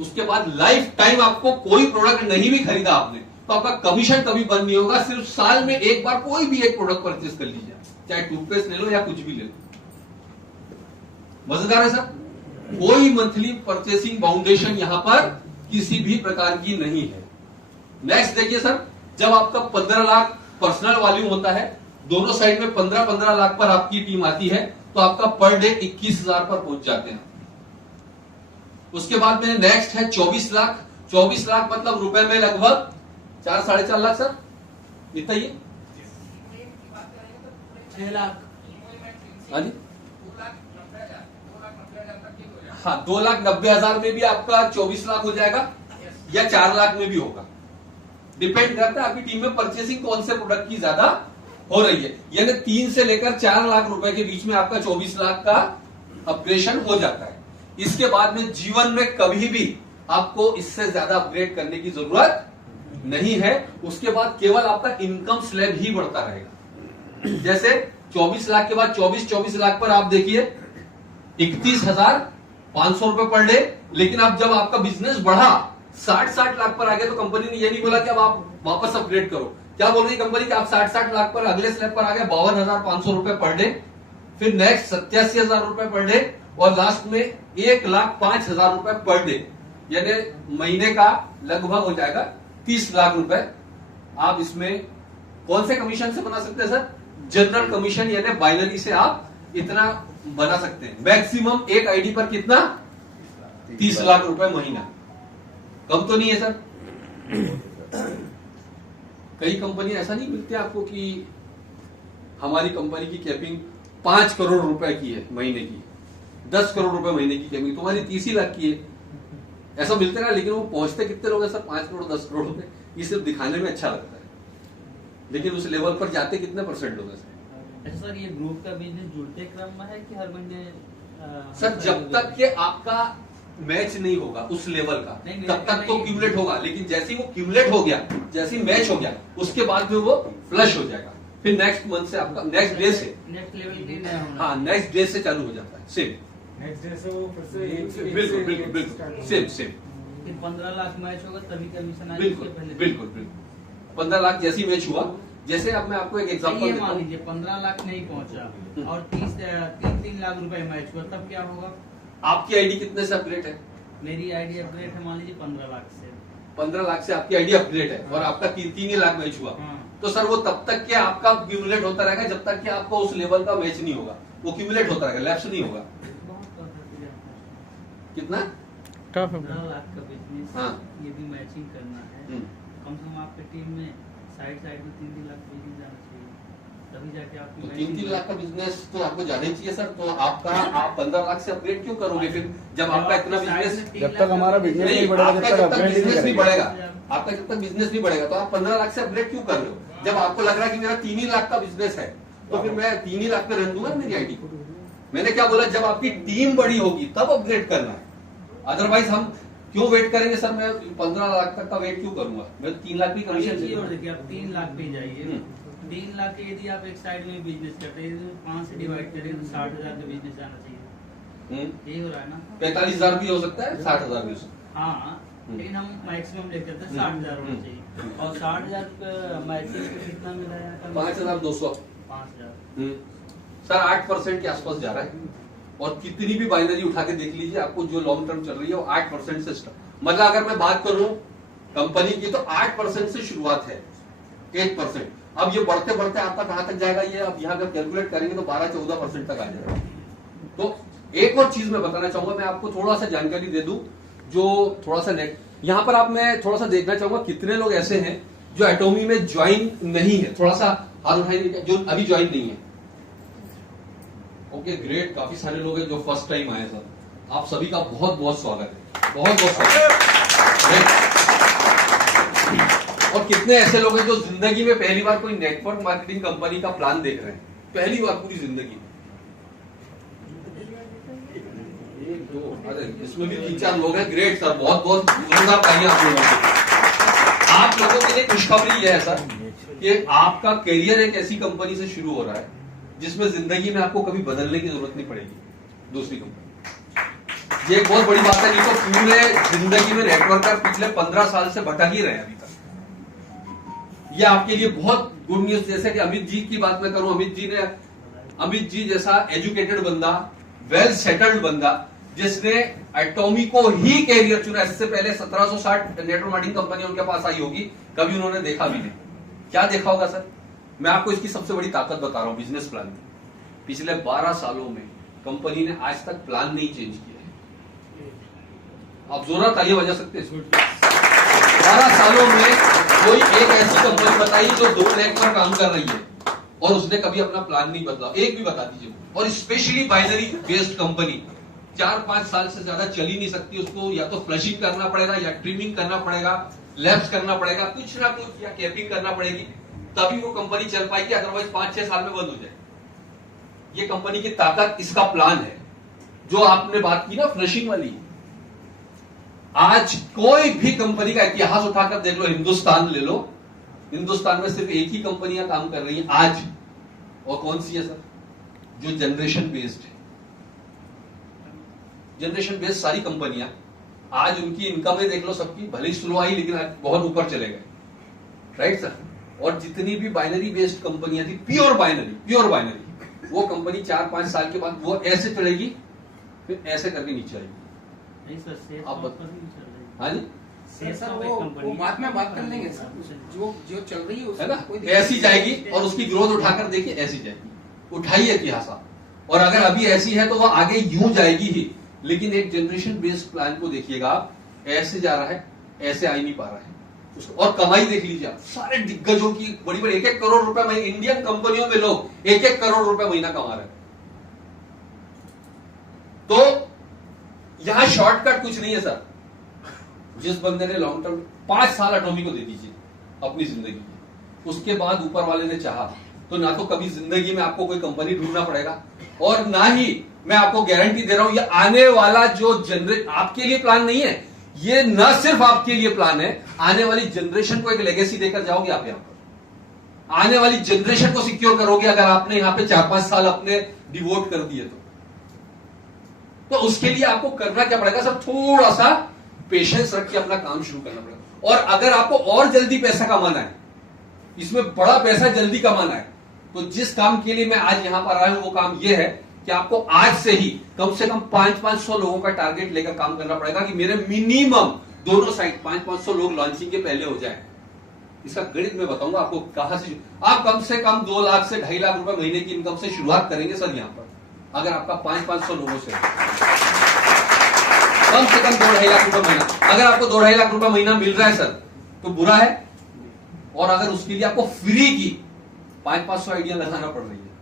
उसके बाद लाइफ टाइम आपको कोई प्रोडक्ट नहीं भी खरीदा आपने तो आपका कमीशन कभी बंद नहीं होगा। सिर्फ साल में एक बार कोई भी एक प्रोडक्ट परचेज कर लीजिए, चाहे टूथपेस्ट ले लो या कुछ भी ले लो। मजेदार है सर, कोई मंथली परचेसिंग बाउंडेशन यहां पर किसी भी प्रकार की नहीं है। नेक्स्ट देखिए सर, जब आपका 15 लाख पर्सनल वॉल्यूम होता है, दोनों साइड में 15-15 लाख पर आपकी टीम आती है, तो आपका पर डे 21,000 पर पहुंच जाते हैं। उसके बाद में नेक्स्ट है 24 लाख। 24 लाख मतलब रुपए में लगभग 4-4.5 लाख सर, इतना ही 6 लाख। हाँ जी, हाँ 2,90,000 में भी आपका 24 लाख हो जाएगा या 4 लाख में भी होगा। डिपेंड करता है आपकी टीम में परचेसिंग कौन से प्रोडक्ट की ज्यादा हो रही है। यानी 3 से लेकर 4 लाख रुपए के बीच में आपका 24 लाख का अपग्रेडेशन हो जाता है। इसके बाद में जीवन में कभी भी आपको इससे ज्यादा अपग्रेड करने की जरूरत नहीं है। उसके बाद केवल आपका इनकम स्लैब ही बढ़ता रहेगा। जैसे 24 लाख के बाद 24 लाख पर आप देखिए 31,500 रुपए पर डे। लेकिन अब जब आपका बिजनेस बढ़ा 60 लाख पर आ गया तो कंपनी ने ये नहीं बोला कि अब आप वापस अपग्रेड करो। क्या बोल रही कंपनी कि आप 60 लाख पर अगले स्लैब पर आ गए 52,500 रुपए पर डे, फिर नेक्स्ट 87,000 रुपए पर डे और लास्ट में 1,05,000 रुपए पर डे। यानी महीने का लगभग हो जाएगा 30 लाख रुपए। आप इसमें कौन से कमीशन से बना सकते हैं सर? जनरल कमीशन, यानी बाइनरी से आप इतना बना सकते हैं। मैक्सिमम एक आईडी पर कितना? 30 लाख रुपए महीना। कम तो नहीं है सर। कई कंपनी ऐसा नहीं मिलती आपको कि हमारी कंपनी की कैपिंग 5 करोड़ रुपए की है महीने की, 10 करोड़ रुपए महीने की कैपिंग, तुम्हारी 30 ही लाख की है। ऐसा मिलते ना, लेकिन वो पहुंचते कितने लोग हैं सर? 5 करोड़ 10 करोड़ रुपए। ये सिर्फ दिखाने में अच्छा लगता है, लेकिन उस लेवल पर जाते कितने परसेंट लोग हैं सर? अच्छा सर, ये ग्रुप का बिजनेस जुड़ते क्रम में है कि हर महीने? सर जब तक कि आपका मैच नहीं होगा उस लेवल का, तब तक तो क्यूमुलेट होगा। लेकिन जैसे ही वो क्यूमुलेट हो गया, जैसे ही मैच हो गया, उसके बाद में वो फ्लश हो जाएगा। फिर नेक्स्ट मंथ से आपका नेक्स्ट डे से, नेक्स्ट लेवल के, हाँ नेक्स्ट डे से चालू हो जाता है। सेम नेक्स्ट डे से वो फिर से बिल्कुल बिल्कुल बिल्कुल सेम। फिर 15 लाख मैच होगा तभी कमीशन आएगी। बिल्कुल बिल्कुल बिल्कुल 15 लाख जैसी मैच हुआ, जैसे अब मैं आपको एक एग्जांपल देता मान हूं। लीजिए 15 लाख नहीं पहुंचा और 3 लाख रुपए मैच हुआ, तब क्या होगा? आपकी आईडी कितने से अपग्रेड है? मेरी आईडी अपग्रेड है मान लीजिए 15 लाख से। 15 लाख से आपकी आईडी अपग्रेड है और आपका 3 ही लाख मैच हुआ, हाँ। तो सर वो तब तक के आपका क्यूमुलेट होता रहेगा जब तक कि आपको उस लेवल का मैच नहीं होगा। वो क्यूमुलेट होता रहेगा, लैप्स नहीं होगा। कितना? टफ है। 15 लाख का बिजनेस, हाँ। ये भी मैचिंग करना है। कम से कम आपकी टीम में साइड में 3-3 लाख बिजनेस जाना चाहिए, तभी जाके आप तो 3-3 लाख का बिजनेस तो आपको जाना ही चाहिए सर। तो आप 15 लाख से अपग्रेड क्यों करोगे फिर, जब आपका इतना बिजनेस, जब तक हमारा बिजनेस नहीं बढ़ेगा, आपका जब जब तक तक अपग्रेड बिजनेस नहीं नहीं करेगा। बढ़ेगा, आपका जब तक बिजनेस नहीं बढ़ेगा, तो आप 15 लाख से अपग्रेड क्यों कर रहे हो? जब आपको लग रहा है कि मेरा 3 ही लाख का बिजनेस है, तो फिर मैं 3 ही लाख में रहने दूंगा मेरी आईडी को। मैंने क्या बोला, जब आपकी टीम बड़ी होगी तब अपग्रेड करना है, अदरवाइज हम क्यों वेट करेंगे सर? मैं 15 लाख तक का वेट क्यों करूंगा? मैं 3 लाख की ये कमीशन चीज और देखिए, आप 3 लाख पे जाइए, 3 लाख के यदि आप एक साइड में बिजनेस करते हैं, तो 5 से डिवाइड करें तो 60,000 का बिजनेस आना चाहिए। यही हो रहा है ना। 45,000 भी हो सकता है, 60,000 भी हो सकता है। हाँ, लेकिन हम मैक्सिमम लेते हैं 60,000 होना चाहिए, और 60,000 का मैक्सिमम कितना मिला है? 5,200। 5,000। सर 8% के आसपास जा रहा है, और कितनी भी बाइनरी उठा के देख लीजिए, आपको जो लॉन्ग टर्म चल रही है वो 8% से स्टार्ट। मतलब अगर मैं बात करूं कंपनी की, तो 8% से शुरुआत है, 8%। अब ये बढ़ते बढ़ते आपका कहां तक जाएगा, ये अब यहाँ अगर कैलकुलेट करेंगे तो 12-14% तक आ जाएगा। तो एक और चीज मैं बताना चाहूंगा, मैं आपको थोड़ा सा जानकारी दे दूं, जो थोड़ा सा नेट यहां पर आप, मैं थोड़ा सा देखना चाहूंगा कितने लोग ऐसे हैं जो एटोमी में ज्वाइन नहीं है। थोड़ा सा हाथ उठाइए जो अभी ज्वाइन नहीं है। ओके ग्रेट, काफी सारे लोग हैं जो फर्स्ट टाइम आए सर। आप सभी का बहुत बहुत स्वागत है, बहुत बहुत स्वागत है। और कितने ऐसे लोग हैं जो जिंदगी में पहली बार कोई नेटवर्क मार्केटिंग कंपनी का प्लान देख रहे हैं, पहली बार पूरी जिंदगी में। 1 2 अरे इसमें भी 3-4 लोग हैं। ग्रेट सर, बहुत बहुत जोरदार तालियां आप लोगों को। आप लोगों के लिए खुशखबरी यह है सर कि आपका करियर एक ऐसी कंपनी से शुरू हो रहा है जिसमें जिंदगी में आपको कभी बदलने की जरूरत नहीं पड़ेगी दूसरी कंपनी। ये एक बहुत बड़ी बात है, नहीं तो पूरे जिंदगी में नेटवर्कर पिछले 15 साल से भटक ही रहे हैं अभी तक। ये आपके लिए बहुत गुड न्यूज। जैसे कि अमित जी की बात मैं करूं, अमित जी जैसा एजुकेटेड बंदा, वेल सेटल्ड बंदा, जिसने एटॉमी को ही कैरियर चुना। इससे पहले 1760 नेटवर्क मार्केटिंग कंपनी उनके पास आई होगी, कभी उन्होंने देखा भी नहीं। क्या देखा होगा सर? मैं आपको इसकी सबसे बड़ी ताकत बता रहा हूं, बिजनेस प्लान की। पिछले 12 सालों में कंपनी ने आज तक प्लान नहीं चेंज किया है। आप जोरदार तालियां बजा सकते हैं। 12 सालों में कोई एक ऐसी कंपनी बताइए जो 2 लाख पर काम कर रही है और उसने कभी अपना प्लान नहीं बदला, एक भी बता दीजिए। और स्पेशली बाइनरी बेस्ड कंपनी 4-5 साल से ज्यादा चल ही नहीं सकती। उसको या तो फ्लशिंग करना पड़ेगा, या ट्रिमिंग करना पड़ेगा, लैब्स करना पड़ेगा, कुछ ना कुछ, या कैपिंग करना पड़ेगी, तभी वो कंपनी चल पाएगी। अदरवाइज 5-6 साल में बंद हो जाएगी। ये कंपनी की ताकत, इसका प्लान है। जो आपने बात की ना फ्लशिंग वाली, आज कोई भी कंपनी का इतिहास उठाकर देख लो, हिंदुस्तान ले लो, हिंदुस्तान में सिर्फ एक ही कंपनियां काम कर रही हैं आज। और कौन सी है सर? जो जनरेशन बेस्ड है। जनरेशन बेस्ड सारी कंपनियां आज, उनकी इनकम में देख लो सबकी, भले ही स्लो आई लेकिन आज बहुत ऊपर चले गए, राइट सर? और जितनी भी बाइनरी बेस्ड कंपनियां थी, प्योर बाइनरी, वो कंपनी 4-5 साल के बाद वो ऐसे चलेगी, फिर ऐसे करके नीचे आएगी। नहीं सर, शेयर आप तो ऊपर नहीं चल रही। हाँ जी, सर वो बाद में बात कर लेंगे सर, जो चल रही है है ना, कोई ऐसी जाएगी। और उसकी ग्रोथ उठाकर देखिए, ऐसी जाएगी। उठाइए इतिहास आप, और अगर अभी ऐसी है तो वो आगे यूं जाएगी ही। लेकिन एक जनरेशन बेस्ड प्लान को देखिएगा आप, ऐसे जा रहा है, ऐसे आ ही नहीं पा रहा है। और कमाई देख लीजिए आप, सारे दिग्गजों की बड़ी बड़ी 1-1 करोड़ रुपए महीने, इंडियन कंपनियों में लोग 1-1 करोड़ रुपए महीना कमा रहे हैं। तो यहां शॉर्टकट कुछ नहीं है सर। जिस बंदे ने लॉन्ग टर्म 5 साल एटॉमी को दे दीजिए अपनी जिंदगी, उसके बाद ऊपर वाले ने चाहा तो ना तो कभी जिंदगी में आपको कोई कंपनी ढूंढना पड़ेगा, और ना ही मैं आपको गारंटी दे रहा हूं, ये आने वाला जो जनरेशन आपके लिए प्लान नहीं है, ये न सिर्फ आपके लिए प्लान है, आने वाली जनरेशन को एक लेगेसी देकर जाओगे आप। यहां पर आने वाली जनरेशन को सिक्योर करोगे अगर आपने यहां पे 4-5 साल अपने डिवोट कर दिए तो उसके लिए आपको करना क्या पड़ेगा सर? थोड़ा सा पेशेंस रख के अपना काम शुरू करना पड़ेगा। और अगर आपको और जल्दी पैसा कमाना है, इसमें बड़ा पैसा जल्दी कमाना है, तो जिस काम के लिए मैं आज यहां पर आया हूं वो काम यह है कि आपको आज से ही कम से कम 500-500 लोगों का टारगेट लेकर काम करना पड़ेगा कि मेरे मिनिमम दोनों साइड 500-500 लोग लॉन्चिंग के पहले हो जाए। इसका गणित मैं बताऊंगा आपको कहां से। आप कम से कम 2 लाख से 2.5 लाख रुपए महीने की इनकम से शुरुआत करेंगे सर यहां पर। अगर आपका 500-500 लोगों से कम 2-2.5 लाख रुपए महीना, अगर आपको 2-2.5 लाख रुपए महीना मिल रहा है सर, तो बुरा है? और अगर उसके लिए आपको फ्री की 500-500 आइडिया लगाना पड़ रही है,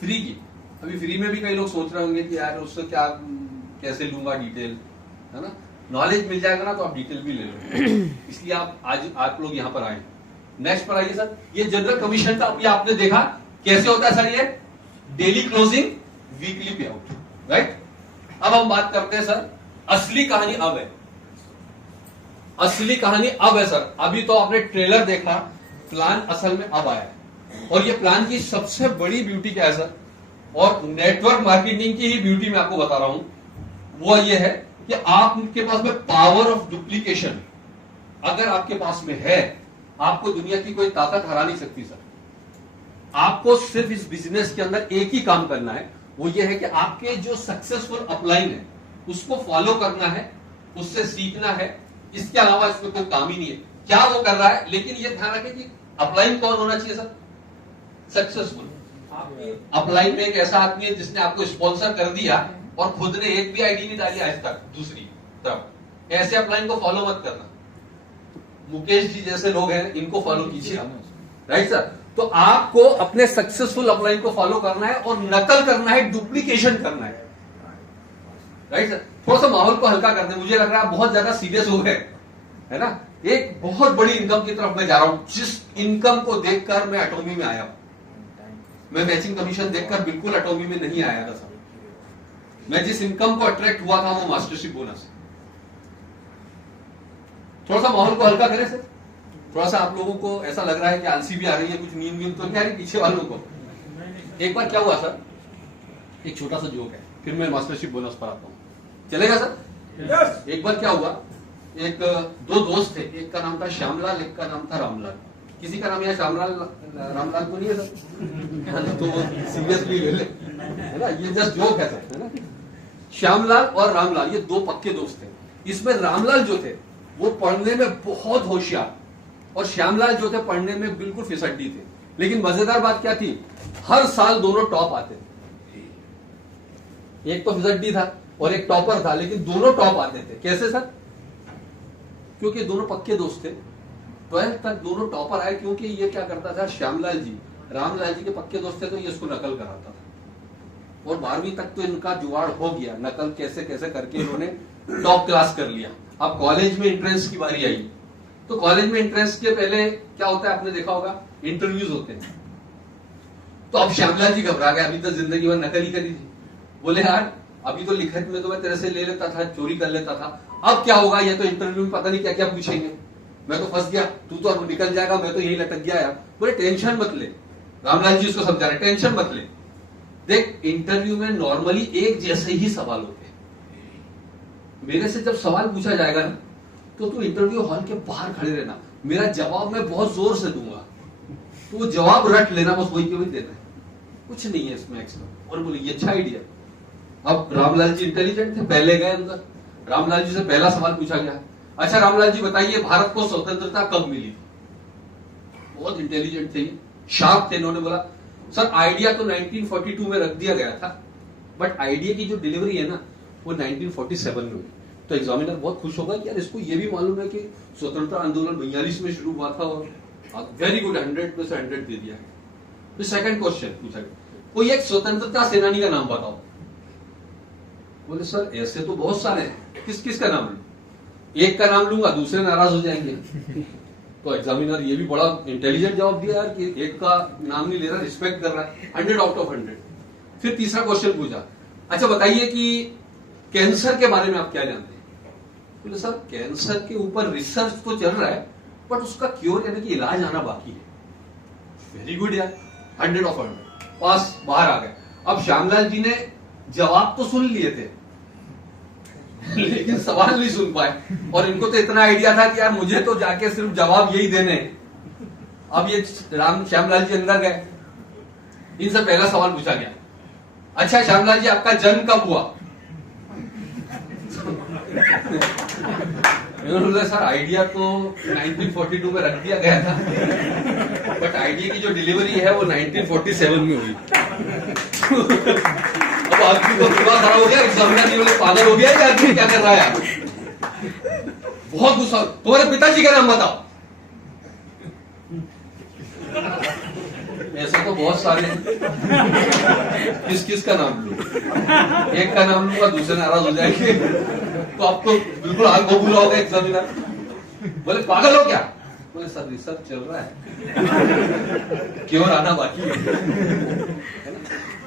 फ्री की। अभी फ्री में भी कई लोग सोच रहे होंगे कि यार उससे क्या, कैसे लूंगा डिटेल, है ना। नॉलेज मिल जाएगा ना तो आप डिटेल भी ले लो, इसलिए आप लोग यहाँ पर आए। नेक्स्ट पर आइए सर। ये जनरल कमीशन का अभी आपने देखा कैसे होता है सर, ये डेली क्लोजिंग, वीकली पे आउट, राइट। अब हम बात करते हैं सर, असली कहानी अब है, असली कहानी अब है सर। अभी तो आपने ट्रेलर देखा, प्लान असल में अब आया है। और ये प्लान की सबसे बड़ी ब्यूटी क्या है सर, और नेटवर्क मार्केटिंग की ही ब्यूटी मैं आपको बता रहा हूं, वो ये है कि आपके पास में पावर ऑफ डुप्लीकेशन अगर आपके पास में है, आपको दुनिया की कोई ताकत हरा नहीं सकती सर। आपको सिर्फ इस बिजनेस के अंदर एक ही काम करना है, वो ये है कि आपके जो सक्सेसफुल अपलाइन है उसको फॉलो करना है, उससे सीखना है। इसके अलावा इसमें कोई काम ही नहीं है क्या वो कर रहा है। लेकिन ये ध्यान रखें कि अपलाइन कौन होना चाहिए सर, सक्सेसफुल। अपलाइन में एक ऐसा आदमी है जिसने आपको स्पॉन्सर कर दिया और खुद ने एक भी आईडी नहीं डाली आज तक दूसरी तरफ, ऐसे अपलाइन को फॉलो मत करना। मुकेश जी जैसे लोग हैं, इनको फॉलो कीजिए आप, राइट सर। तो आपको अपने सक्सेसफुल अपलाइन को फॉलो करना है और नकल करना है, डुप्लीकेशन करना है, राइट सर। थोड़ा सा माहौल को हल्का कर दे, मुझे लग रहा है बहुत ज्यादा सीरियस हो गए, है ना। एक बहुत बड़ी इनकम की तरफ मैं जा रहा हूं, जिस इनकम को देखकर मैं एटॉमी में आया हूं। मैं मैचिंग कमीशन देखकर बिल्कुल एटॉमी में नहीं आया था सर। मैं जिस इनकम को अट्रैक्ट हुआ था वो मास्टरशिप बोनस। थोड़ा सा माहौल को हल्का करें सर। थोड़ा सा आप लोगों को ऐसा लग रहा है कि आलसी भी आ रही है, कुछ नींद वींद तो नहीं आ रही पीछे वालों को। एक बार क्या हुआ सर, एक छोटा सा जोक है, फिर मैं मास्टरशिप बोनस पर आता हूं, चलेगा सर। yes. एक बार क्या हुआ, एक दो दोस्त थे, एक का नाम था श्यामलाल, एक का नाम था रामलाल। किसी का नाम यहाँ श्यामलाल रामलाल तो नहीं है सर, तो सीरियसली ले ले, है ना, ये जस्ट जोक है सर, है ना। श्यामलाल और रामलाल ये दो पक्के दोस्त थे। इसमें रामलाल जो थे वो पढ़ने में बहुत होशियार और श्यामलाल जो थे पढ़ने में बिल्कुल फिसड्डी थे। लेकिन मजेदार बात क्या थी, हर साल दोनों टॉप आते थे। एक तो फिसड्डी था और एक टॉपर था, लेकिन दोनों टॉप आते थे। कैसे सर, क्योंकि दोनों पक्के दोस्त थे। 12th तक दोनों टॉपर आए, क्योंकि ये क्या करता था, श्यामलाल जी रामलाल जी के पक्के दोस्त थे तो ये इसको नकल कराता था। और 12वीं तक तो इनका जुगाड़ हो गया, नकल कैसे कैसे करके इन्होंने टॉप क्लास कर लिया। अब कॉलेज में एंट्रेंस की बारी आई, तो कॉलेज में एंट्रेंस के पहले क्या होता है आपने देखा होगा, इंटरव्यूज होते हैं। तो अब श्यामलाल जी घबरा गए, अभी तो जिंदगी भर नकल ही करी थी। बोले यार अभी तो लिखत में तो मैं तेरे से ले लेता था, चोरी कर लेता था, अब क्या होगा, ये तो इंटरव्यू में पता नहीं क्या क्या पूछेंगे, मैं तो फंस गया, तू तो अब निकल जाएगा, मैं तो यही लटक गया यार। बोले टेंशन मत ले, रामलाल जी उसको समझा रहे, टेंशन मत ले, देख इंटरव्यू में नॉर्मली एक जैसे ही सवाल होते हैं। मेरे से जब सवाल पूछा जाएगा ना तो तू इंटरव्यू हॉल के बाहर खड़े रहना, मेरा जवाब मैं बहुत जोर से दूंगा, तो वो जवाब रट लेना, बस वही के वही देना है, कुछ नहीं है इसमें एक्स्ट्रा। और बोले ये अच्छा आइडिया। अब रामलाल जी इंटेलिजेंट थे, पहले गए अंदर, रामलाल जी से पहला सवाल पूछा गया, अच्छा रामलाल जी बताइए भारत को स्वतंत्रता कब मिली? बहुत इंटेलिजेंट थे, शार्प थे। इन्होंने बोला सर आइडिया तो 1942 में रख दिया गया था, बट आइडिया की जो डिलीवरी है ना वो 1947 में हुई। तो एग्जामिनर बहुत खुश होगा कि यार इसको ये भी मालूम है कि स्वतंत्रता आंदोलन 42 में शुरू हुआ था, और वेरी गुड, 100 में से 100 दे दिया। तो सेकंड क्वेश्चन पूछा गया, कोई एक स्वतंत्रता सेनानी का नाम बताओ। बोले सर ऐसे तो बहुत सारे हैं, किस किस का नाम लूं? एक का नाम लूंगा दूसरे नाराज हो जाएंगे। तो एग्जामिनर ये भी बड़ा इंटेलिजेंट जवाब दिया यार कि एक का नाम नहीं ले रहा, रिस्पेक्ट कर रहा है, 100 आउट ऑफ 100। फिर तीसरा क्वेश्चन पूछा, अच्छा बताइए कि कैंसर के बारे में आप क्या जानते हैं? बोले सर कैंसर के ऊपर रिसर्च तो चल रहा है, बट उसका क्योर यानी कि इलाज आना बाकी है। वेरी गुड यार, 100 ऑफ 100, पास, बाहर आ गए। अब श्यामलाल जी ने जवाब तो सुन लिए थे लेकिन सवाल नहीं सुन पाए, और इनको तो इतना आइडिया था कि यार मुझे तो जाके सिर्फ जवाब यही देने हैं। अब ये श्यामलाल जी अंदर गए, इनसे पहला सवाल पूछा गया, अच्छा श्यामलाल जी आपका जन्म कब हुआ? बोला सर आइडिया तो 1942 में रख दिया गया था, बट आइडिया की जो डिलीवरी है वो 1947 में हुई। अब आदमी को दिमाग खराब हो गया, एग्जामिनर जी बोले पागल हो गया ये आदमी क्या कर रहा है? बहुत गुस्सा। तुम्हारे पिताजी का नाम बताओ। ऐसे तो बहुत सारे हैं। किस किस का नाम लूं? एक का नाम लूंगा दूसरे नाराज हो जाएंगे, तो अब तो बिल्कुल हाल बबूला होगा एग्जामिनर। बोले पागल हो क्या? बोले सर रिसर्च चल रहा है, क्यों आना बाकी है ना?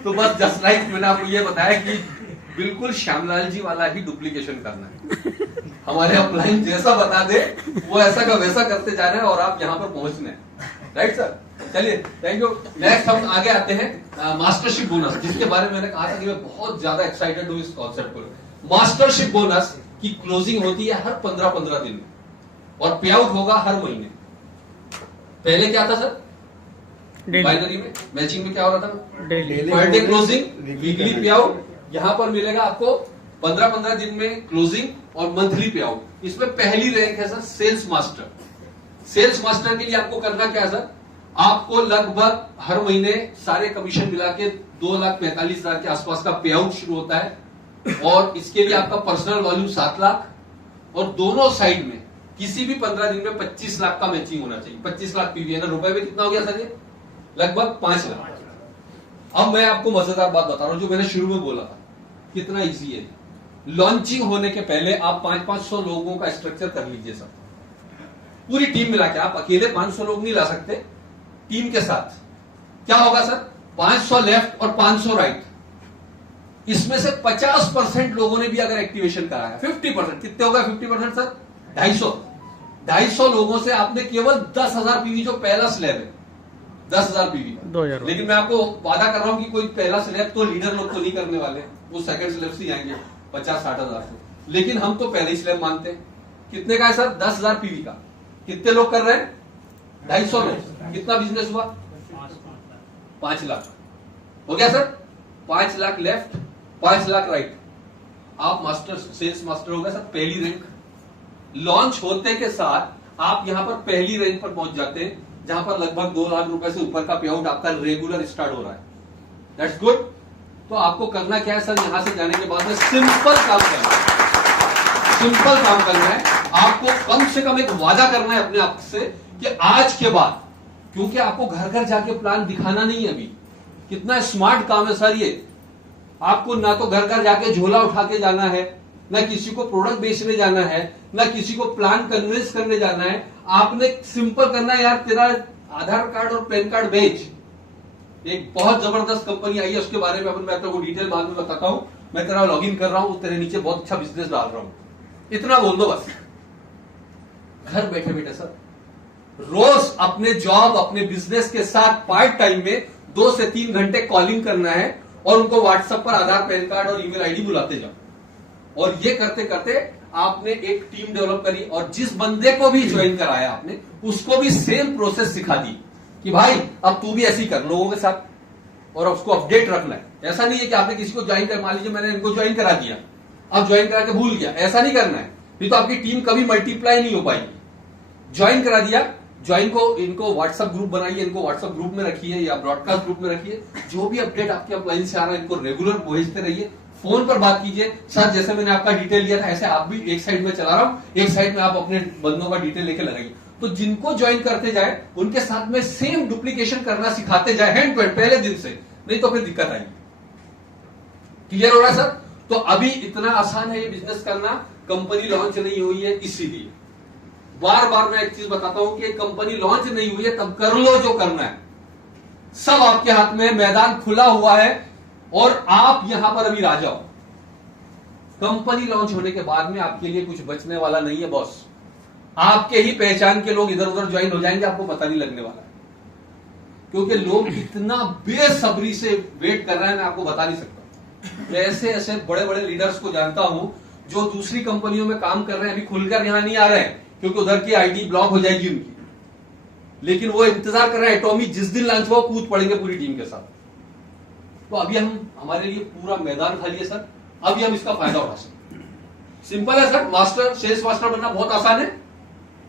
तो बस जस्ट लाइक मैंने आपको ये बताया कि बिल्कुल श्यामलाल जी वाला ही डुप्लीकेशन करना है। हमारे अपलाइन जैसा बता दे वो ऐसा का वैसा करते जाना है और आप यहाँ पर पहुंचना है। राइट सर, चलिए थैंक यू। नेक्स्ट हम आगे आते हैं मास्टरशिप बोनस, जिसके बारे में मैंने कहा था कि मैं बहुत ज्यादा एक्साइटेड हूँ इस कॉन्सेप्ट को। मास्टरशिप बोनस की क्लोजिंग होती है हर 15-15 दिन में और पे आउट होगा हर महीने। पहले क्या था सर? बाइनरी में, मैचिंग में क्या हो रहा था? पर डे क्लोजिंग, वीकली पे आउट। यहां पर मिलेगा आपको 15-15 दिन में क्लोजिंग और मंथली पे आउट। इसमें पहली रैंक है sir sales master. Sales master के लिए आपको करना क्या है सर? आपको लगभग हर महीने सारे कमीशन मिला के 2,45,000 के आसपास का पे आउट शुरू होता है और इसके लिए आपका पर्सनल वॉल्यूम 7 लाख और दोनों साइड में किसी भी 15 दिन में 25 लाख का मैचिंग होना चाहिए। 25 लाख पीवी है ना, रुपए में कितना हो गया सर? ये लगभग 5 लाख। अब मैं आपको मजेदार बात बता रहा हूं जो मैंने शुरू में बोला था, कितना इजी है। लॉन्चिंग होने के पहले आप 500 लोगों का स्ट्रक्चर कर लीजिए सर, पूरी टीम मिला के। आप अकेले 500 लोग नहीं ला सकते, टीम के साथ। क्या होगा सर? 500 लेफ्ट और 500 राइट। इसमें से 50% लोगों ने भी अगर एक्टिवेशन कराया, 50%, कितने होगा 50% सर? 250 लोगों से आपने केवल 10,000 पीवी, जो पहला स्लैब है 10,000 पीवी, 2000। लेकिन मैं आपको वादा कर रहा हूं कि कोई पहला स्लैब तो लीडर लोग तो नहीं करने वाले, वो सेकंड स्लैब से आएंगे 50-60,000 से। लेकिन हम तो पहले ही स्लैब मानते हैं। कितने का है सर? 10,000 पीवी का। कितने लोग कर रहे हैं? 250 लोग। कितना बिजनेस हुआ? 5 लाख हो गया sir. 5 lakh left, 5 lakh right. आप मास्टर, सेल्स मास्टर हो गया सर, पहली रैंक। लॉन्च होते के साथ आप यहां पर पहली रैंक पर पहुंच जाते हैं, जहां पर लगभग 2 लाख रुपए से ऊपर का पे आउट आपका रेगुलर स्टार्ट हो रहा है। That's good. तो आपको करना क्या है सर? यहां से जाने के बाद में सिंपल काम करना है। सिंपल काम करना है आपको। कम से कम एक वादा करना है अपने आप से कि आज के बाद, क्योंकि आपको घर घर जाके प्लान दिखाना नहीं है अभी। कितना स्मार्ट काम है सर ये। आपको ना तो घर घर जाके झोला उठा के जाना है, ना किसी को प्रोडक्ट बेचने जाना है, ना किसी को प्लान कन्विंस करने जाना है। आपने सिंपल करना है, यार तेरा आधार कार्ड और पैन कार्ड भेज। एक बहुत जबरदस्त कंपनी आई है, उसके बारे में मैं तो डिटेल बाद में बताता हूं। मैं तेरा लॉगिन कर रहा हूं, तेरे नीचे बहुत अच्छा बिजनेस डाल रहा हूं, इतना बोल दो बस। घर बैठे बैठे सर रोज अपने जॉब, अपने बिजनेस के साथ पार्ट टाइम में 2 से 3 घंटे कॉलिंग करना है और उनको व्हाट्सएप पर आधार, पैन कार्ड और ईमेल आईडी बुलाते जाओ। और ये करते करते आपने एक टीम डेवलप करी और जिस बंदे को भी ज्वाइन कराया आपने, उसको भी सेम प्रोसेस सिखा दी कि भाई अब तू भी ऐसी कर लोगों के साथ और उसको अपडेट रखना है। ऐसा नहीं है कि आपने किसी को ज्वाइन कर, मान लीजिए मैंने इनको ज्वाइन करा दिया, अब ज्वाइन करा के भूल गया, ऐसा नहीं करना है। नहीं तो आपकी टीम कभी मल्टीप्लाई नहीं हो पाएगी। ज्वाइन करा दिया, ज्वाइन को इनको व्हाट्सएप ग्रुप बनाइए, इनको व्हाट्सएप ग्रुप में रखिए या ब्रॉडकास्ट ग्रुप में रखिए। जो भी अपडेट आपके अपलाइन से आ रहा है इनको रेगुलर भेजते रहिए। फोन पर बात कीजिए, सर जैसे मैंने आपका डिटेल लिया था ऐसे आप भी एक साइड में चला रहा हूं, एक साइड में आप अपने बंदों का डिटेल लेके लगाइए। तो जिनको ज्वाइन करते जाए उनके साथ में सेम डुप्लीकेशन करना सिखाते जाए हैंड टू हैंड पहले दिन से, नहीं तो फिर दिक्कत आएगी। क्लियर हो रहा है सर? तो अभी इतना आसान है ये बिजनेस करना। कंपनी लॉन्च नहीं हुई है इसीलिए बार बार मैं एक चीज बताता हूं कि कंपनी लॉन्च नहीं हुई है तब कर लो जो करना है। सब आपके हाथ में, मैदान खुला हुआ है और आप यहां पर अभी राजा हो। कंपनी लॉन्च होने के बाद में आपके लिए कुछ बचने वाला नहीं है बॉस। आपके ही पहचान के लोग इधर उधर ज्वाइन हो जाएंगे, आपको पता नहीं लगने वाला है। क्योंकि लोग इतना बेसब्री से वेट कर रहे हैं, मैं आपको बता नहीं सकता। मैं ऐसे ऐसे बड़े बड़े लीडर्स को जानता हूं जो दूसरी कंपनियों में काम कर रहे हैं, अभी खुलकर यहां नहीं आ रहे हैं क्योंकि उधर की आईडी ब्लॉक हो जाएगी उनकी, लेकिन वो इंतजार कर रहे हैं एटॉमिक जिस दिन लॉन्च हुआ कूद पड़ेंगे पूरी टीम के साथ। तो अभी हमारे लिए पूरा मैदान खाली है सर, अभी हम इसका फायदा उठा सकते। सिंपल है सर, मास्टर, सेल्स मास्टर बनना बहुत आसान है।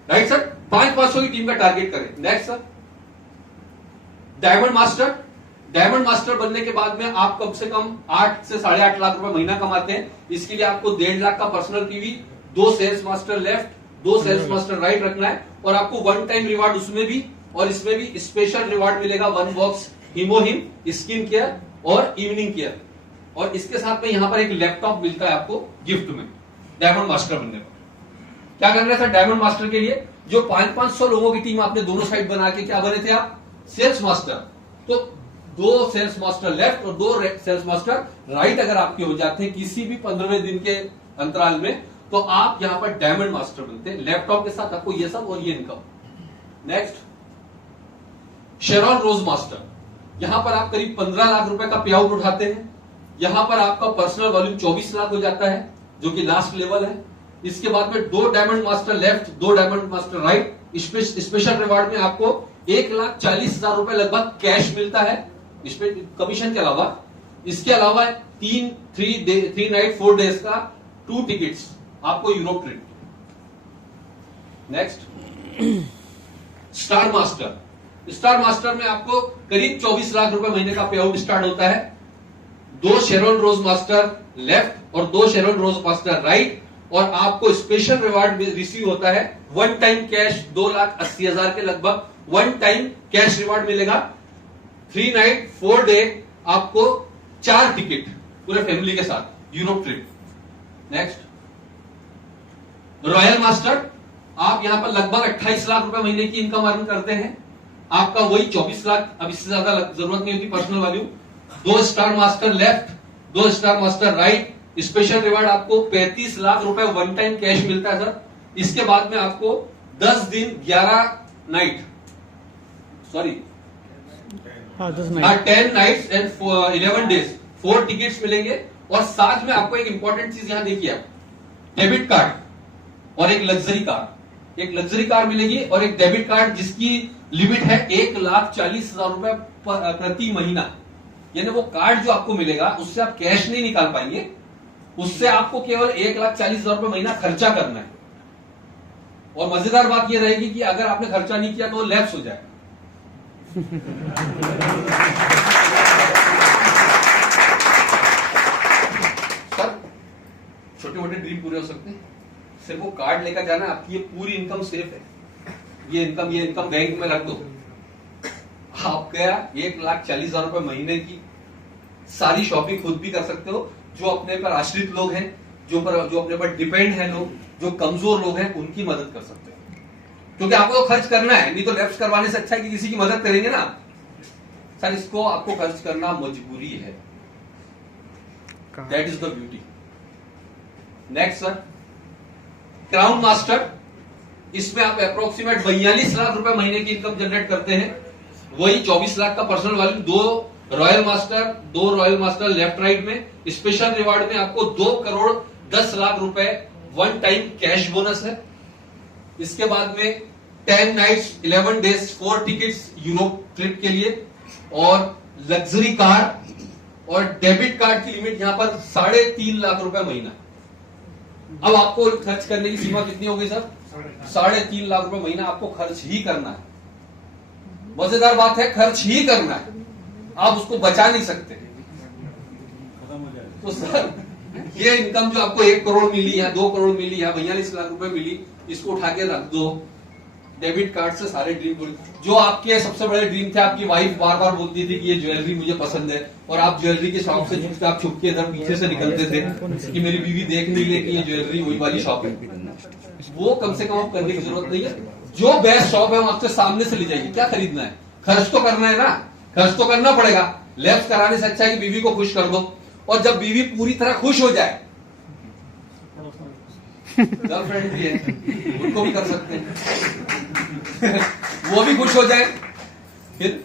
Right sir? 500 की टीम का टारगेट करें। Next sir, diamond master. Diamond master बनने के बाद में आप कम से कम 8 से 8.5 लाख रुपए महीना कमाते हैं। इसके लिए आपको 1.5 लाख का personal PV, 2 sales master left, 2 sales master right रखना है और आपको वन टाइम रिवार्ड उसमें भी और इसमें भी स्पेशल रिवार्ड मिलेगा 1 बॉक्स हिमोहिम स्किन केयर और इवनिंग केयर, और इसके साथ में यहां पर एक लैपटॉप मिलता है आपको गिफ्ट में डायमंड मास्टर बनने पर। क्या करना है सर डायमंड मास्टर के लिए? जो 500 लोगों की टीम आपने दोनों साइड बना के क्या बने थे आप? Sales master. तो 2 सेल्स मास्टर लेफ्ट और 2 सेल्स मास्टर राइट अगर आपके हो जाते हैं किसी भी 15वें दिन के अंतराल में, तो आप यहां पर डायमंड मास्टर बनते हैं। लैपटॉप के साथ आपको ये सब और ये इनकम। नेक्स्ट शेरॉन रोज मास्टर, यहां पर आप करीब 15 लाख रुपए का पे आउट उठाते हैं। यहां पर आपका पर्सनल वॉल्यूम 24 लाख हो जाता है, जो कि लास्ट लेवल है। इसके बाद में 2 diamond master left, 2 diamond master right. Special reward में आपको 1,40,000 रुपए लगभग कैश मिलता है कमीशन के अलावा। इसके अलावा 3 नाइट 4 डेज का 2 टिकट्स आपको Europe trip. Next star master. Star master में आपको करीब 24 लाख रुपए महीने का पे आउट स्टार्ट होता है। 2 शेरॉन रोज मास्टर लेफ्ट और 2 शेरॉन रोज मास्टर राइट, और आपको स्पेशल रिवार्ड रिसीव होता है 1 टाइम कैश 2,80,000 के लगभग 1 टाइम कैश रिवार्ड मिलेगा। 3 नाइट 4 डे आपको 4 टिकट पूरे फैमिली के साथ Europe trip. Next royal master, आप यहां पर लगभग 28 लाख रुपए महीने की इनकम अर्न करते हैं। आपका वही 24 लाख, अब इससे ज्यादा जरूरत नहीं होती personal value. 2 star master left, 2 star master right. Special reward आपको 35 लाख रुपए 1 टाइम कैश मिलता है सर। इसके बाद में आपको 10 दिन 11 night 10 nights and 11 days 4 tickets मिलेंगे। और साथ में आपको एक इंपॉर्टेंट चीज यहां देखिए, आप डेबिट कार्ड और एक लग्जरी कार, एक लग्जरी कार मिलेगी और एक डेबिट कार्ड जिसकी लिमिट है 1,40,000 रुपए प्रति महीना। यानी वो कार्ड जो आपको मिलेगा उससे आप कैश नहीं निकाल पाएंगे, उससे आपको केवल 1,40,000 रुपए महीना खर्चा करना है। और मजेदार बात यह रहेगी कि अगर आपने खर्चा नहीं किया तो वो लैप्स हो जाएगा। सर छोटे मोटे ड्रीम पूरे हो सकते हैं, सिर्फ वो कार्ड लेकर जाना, आपकी ये पूरी इनकम सेफ है। ये इनकम बैंक में रख दो, आपका 1,40,000 रुपए महीने की सारी शॉपिंग खुद भी कर सकते हो। जो अपने पर आश्रित लोग हैं, जो अपने पर डिपेंड है लोग, जो कमजोर लोग हैं, उनकी मदद कर सकते हो, क्योंकि आपको तो खर्च करना है। नहीं तो लैप्स करवाने से अच्छा है कि किसी की मदद करेंगे ना सर। इसको आपको खर्च करना मजबूरी है, that is the beauty. Next sir crown master, इसमें आप अप्रोक्सीमेट 42 लाख रुपए महीने की इनकम जनरेट करते हैं। वही 24 लाख का personal value, 2 royal master left right में। स्पेशल रिवार्ड में आपको 2,10,00,000 रुपए 1 टाइम कैश बोनस है। इसके बाद में 10 nights 11 days 4 tickets Europe trip के लिए, और लग्जरी कार और डेबिट कार्ड की लिमिट यहां पर 3.5 लाख रुपए महीना। अब आपको खर्च करने की सीमा कितनी होगी सर? 3.5 लाख रुपए महीना आपको खर्च ही करना है। मजेदार बात है, खर्च ही करना है, आप उसको बचा नहीं सकते। तो सर ये इनकम जो आपको 1 करोड़ मिली या 2 करोड़ मिली या 42 लाख रुपए मिली, इसको उठा के रख दो। डेबिट कार्ड से सारे ड्रीम पूरे। जो आपके सबसे बड़े ड्रीम थे, आपकी वाइफ बार बार बोलती थी कि ये ज्वेलरी मुझे पसंद है, और आप ज्वेलरी के शॉप से आप छुप के इधर पीछे से निकलते थे कि मेरी बीवी देख नहीं ले कि ये ज्वेलरी वही वाली शॉप है। वो कम से कम आप करने की जरूरत नहीं है। जो बेस्ट शॉप है वो आपसे सामने से ले जाइए। क्या खरीदना है? खर्च तो करना है ना, खर्च तो करना पड़ेगा। लैप्स कराने से अच्छा है कि बीवी को खुश कर दो, और जब बीवी पूरी तरह खुश हो जाए, गर्लफ्रेंड भी है उनको भी कर सकते हैं वो भी खुश हो जाए। फिर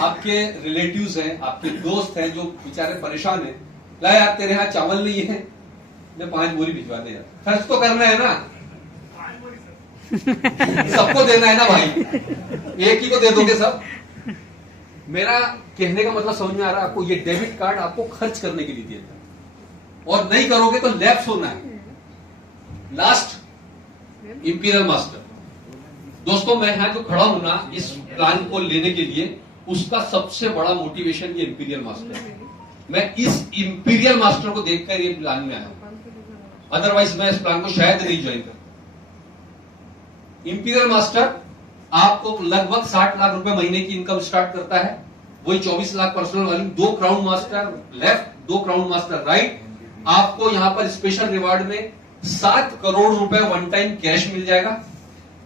आपके रिलेटिव्स हैं, आपके दोस्त हैं जो बेचारे परेशान हैं, ला यार तेरे यहाँ चावल नहीं है, ले 5 बोरी भिजवा दे यार। खर्च तो करना है ना, सबको देना है ना भाई, एक ही को दे दोगे सब। मेरा कहने का मतलब समझ में आ रहा है आपको? ये डेबिट कार्ड आपको खर्च करने के लिए दिया था, और नहीं करोगे तो लैप्स होना है। Last imperial master. दोस्तों मैं यहां जो खड़ा हूं ना इस प्लान को लेने के लिए, उसका सबसे बड़ा मोटिवेशन ये इंपीरियल मास्टर है। मैं इस इंपीरियल मास्टर को देखकर ये प्लान में आया हूं, अदरवाइज मैं इस प्लान को शायद नहीं ज्वाइन कर। इंपीरियल मास्टर आपको लगभग 60 लाख रुपए महीने की इनकम स्टार्ट करता है। वही 24 lakh personal value, 2 crown master left, 2 crown master right. आपको यहां पर स्पेशल रिवार्ड में 7 करोड़ रुपए वन टाइम कैश मिल जाएगा।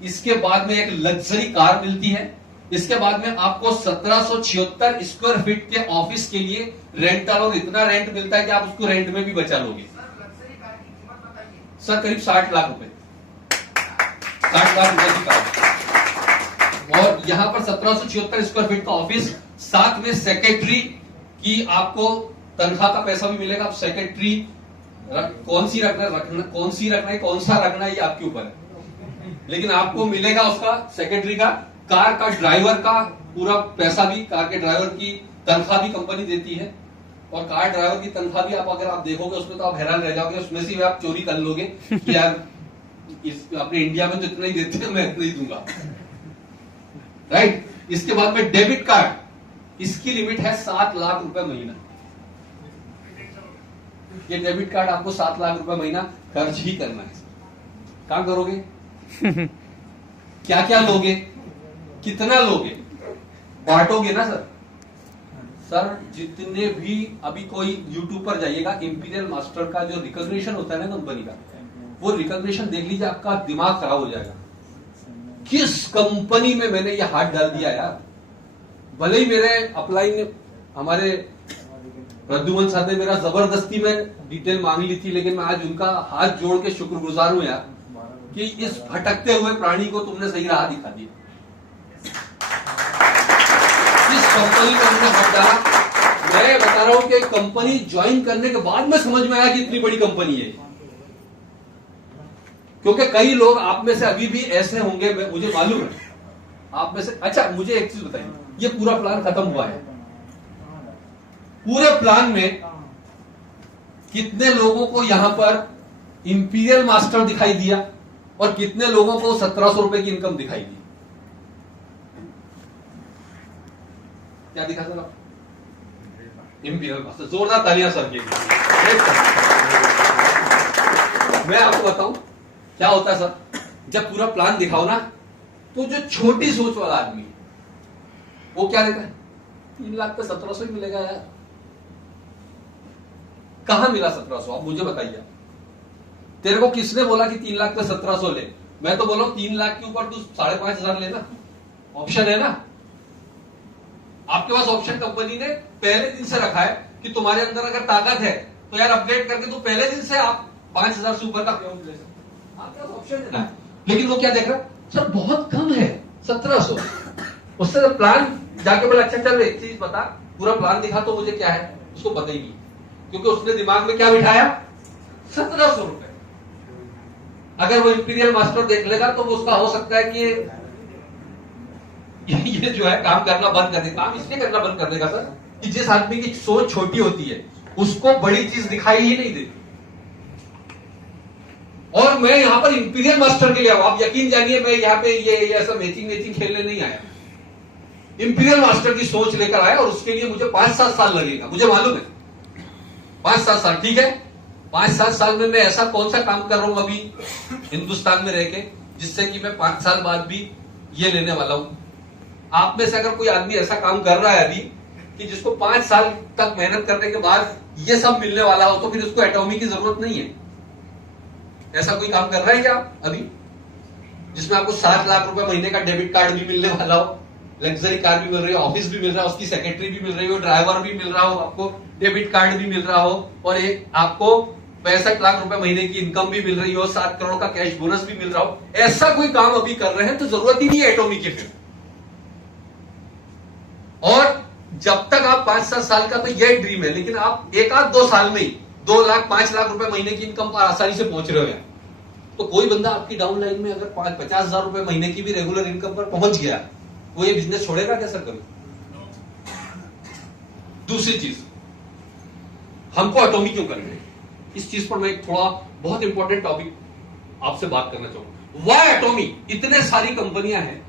इसके बाद में एक लग्जरी कार मिलती है। इसके बाद में आपको 1776 स्क्वायर फीट के ऑफिस के लिए रेंटल, और इतना रेंट मिलता है कि आप उसको रेंट में भी बचा लोगे। सर करीब 60 लाख रुपए, 60 लाख रुपए की कार। और यहां पर 1776 स्क्वायर फीट का ऑफिस, साथ में सेक्रेटरी की आपको तनख्वाह का पैसा भी मिलेगा। आप सेक्रेटरी कौन सी रखना है, कौन सा रखना है, ये आपके ऊपर है, लेकिन आपको मिलेगा उसका सेक्रेटरी का। कार का ड्राइवर का पूरा पैसा भी, कार के ड्राइवर की तनख्वाह भी कंपनी देती है। और कार ड्राइवर की तनख्वाह भी अगर आप देखोगे उसमें तो आप हैरान रह जाओगे। उसमें से भी आप चोरी कर लोगे कि यार अपने इंडिया में तो इतना ही देते हैं, मैं इतना ही दूंगा, राइट। इसके बाद में डेबिट कार्ड, इसकी लिमिट है 7 लाख रुपए महीना। ये डेबिट कार्ड आपको 7 लाख रुपए महीना खर्च ही करना है। कहां करोगे? क्या क्या लोगे, कितना लोगे, बांटोगे ना सर। सर जितने भी, अभी कोई यूट्यूब पर जाइएगा, इंपीरियल मास्टर का जो रिकॉग्निशन होता है ना कंपनी का, वो रिकॉग्निशन देख लीजिए, आपका दिमाग खराब हो जाएगा। किस कंपनी में मैंने ये हाथ डाल दिया यार। भले ही मेरे अपलाइन हमारे प्रद्युमन साहब ने मेरा जबरदस्ती में डिटेल मांग ली थी, लेकिन मैं आज उनका हाथ जोड़ के शुक्रगुजार हूं यार कि इस भटकते हुए प्राणी को तुमने सही राह दिखा दी। इस कंपनी में हमने हाथ डाला। मैं बता रहा हूं कि कंपनी ज्वाइन करने के बाद में समझ में आया कि इतनी बड़ी कंपनी है। क्योंकि कई लोग आप में से अभी भी ऐसे होंगे, मुझे मालूम है आप में से। अच्छा मुझे एक चीज बताइए, ये पूरा प्लान खत्म हुआ है, पूरे प्लान में कितने लोगों को यहां पर इंपीरियल मास्टर दिखाई दिया और कितने लोगों को 1700 रुपए की इनकम दिखाई दी? क्या दिखा सर? Imperial master. जोरदार तालियां सर के लिए। मैं आपको बताऊं क्या होता है सर, जब पूरा प्लान दिखाओ ना, तो जो छोटी सोच वाला आदमी वो क्या देता है, 3 लाख पे 1700 ही मिलेगा यार। कहां मिला 1700? आप मुझे बताइए। तेरे को किसने बोला कि 3 लाख पे 1700 ले? मैं तो बोला 3 लाख के ऊपर तू 5,500 लेना, ऑप्शन है ना आपके पास। ऑप्शन कंपनी ने पहले दिन से रखा है कि तुम्हारे अंदर अगर ताकत है तो यार अपडेट करके तो पहले दिन से आप 5,000 से ऊपर का ले सकते, आपके पास ऑप्शन है ना। लेकिन वो क्या देख रहा, सर बहुत कम है 1700। उससे प्लान जाके बोला, अच्छा चल एक चीज बता, पूरा प्लान दिखा तो मुझे क्या है, उसको पता ही नहीं, क्योंकि उसने दिमाग में क्या बिठाया, 1700 रुपए। अगर वो इंपीरियल मास्टर देख लेगा तो वो उसका हो सकता है कि ये जो है काम करना बंद कर देगा। काम इसलिए करना बंद कर देगा सर कि जिस आदमी की सोच छोटी होती है उसको बड़ी चीज दिखाई ही नहीं देती। और मैं यहां पर इंपीरियल मास्टर के लिए आया, आप यकीन जानिए, मैं यहां पे ये ऐसा मैचिंग खेलने नहीं आया। इंपीरियल मास्टर की सोच लेकर आया और उसके लिए मुझे 5-7 साल लगेगा, मुझे मालूम है 5-7 साल। ठीक है, 5-7 साल में मैं ऐसा कौन सा काम कर रहा हूं अभी हिंदुस्तान में रह के, जिससे कि मैं 5 साल बाद भी ये लेने वाला हूं। आप में से अगर कोई आदमी ऐसा काम कर रहा है अभी कि जिसको 5 साल तक मेहनत करने के बाद ये सब मिलने वाला हो, तो फिर उसको एटॉमी की जरूरत नहीं है। ऐसा कोई काम कर रहा है क्या अभी, जिसमें आपको 7 लाख रुपए महीने का डेबिट कार्ड भी मिलने वाला हो, लग्जरी कार भी मिल रही हो, ऑफिस भी मिल रहा है, उसकी सेक्रेटरी भी मिल रही हो, ड्राइवर भी मिल रहा हो, आपको डेबिट कार्ड भी मिल रहा हो, और एक आपको 65 लाख रुपए महीने की इनकम भी मिल रही हो, 7 करोड़ का कैश बोनस भी मिल रहा हो। ऐसा कोई काम अभी कर रहे हैं तो जरूरत ही नहीं है एटॉमी की फिर। और जब तक आप 5-7 साल का, तो यह ड्रीम है, लेकिन आप 1-2 साल में ही 2 लाख 5 लाख रुपए महीने की इनकम पर आसानी से पहुंच रहे हो। तो कोई बंदा आपकी डाउन लाइन में अगर 50,000 रुपए महीने की भी रेगुलर इनकम पर पहुंच गया, वो ये बिजनेस छोड़ेगा क्या सर कभी? दूसरी चीज, हमको एटॉमी क्यों करना है, इस चीज पर मैं एक थोड़ा बहुत इंपॉर्टेंट टॉपिक आपसे बात करना चाहूंगा। Why Atomy? इतने सारी कंपनियां हैं,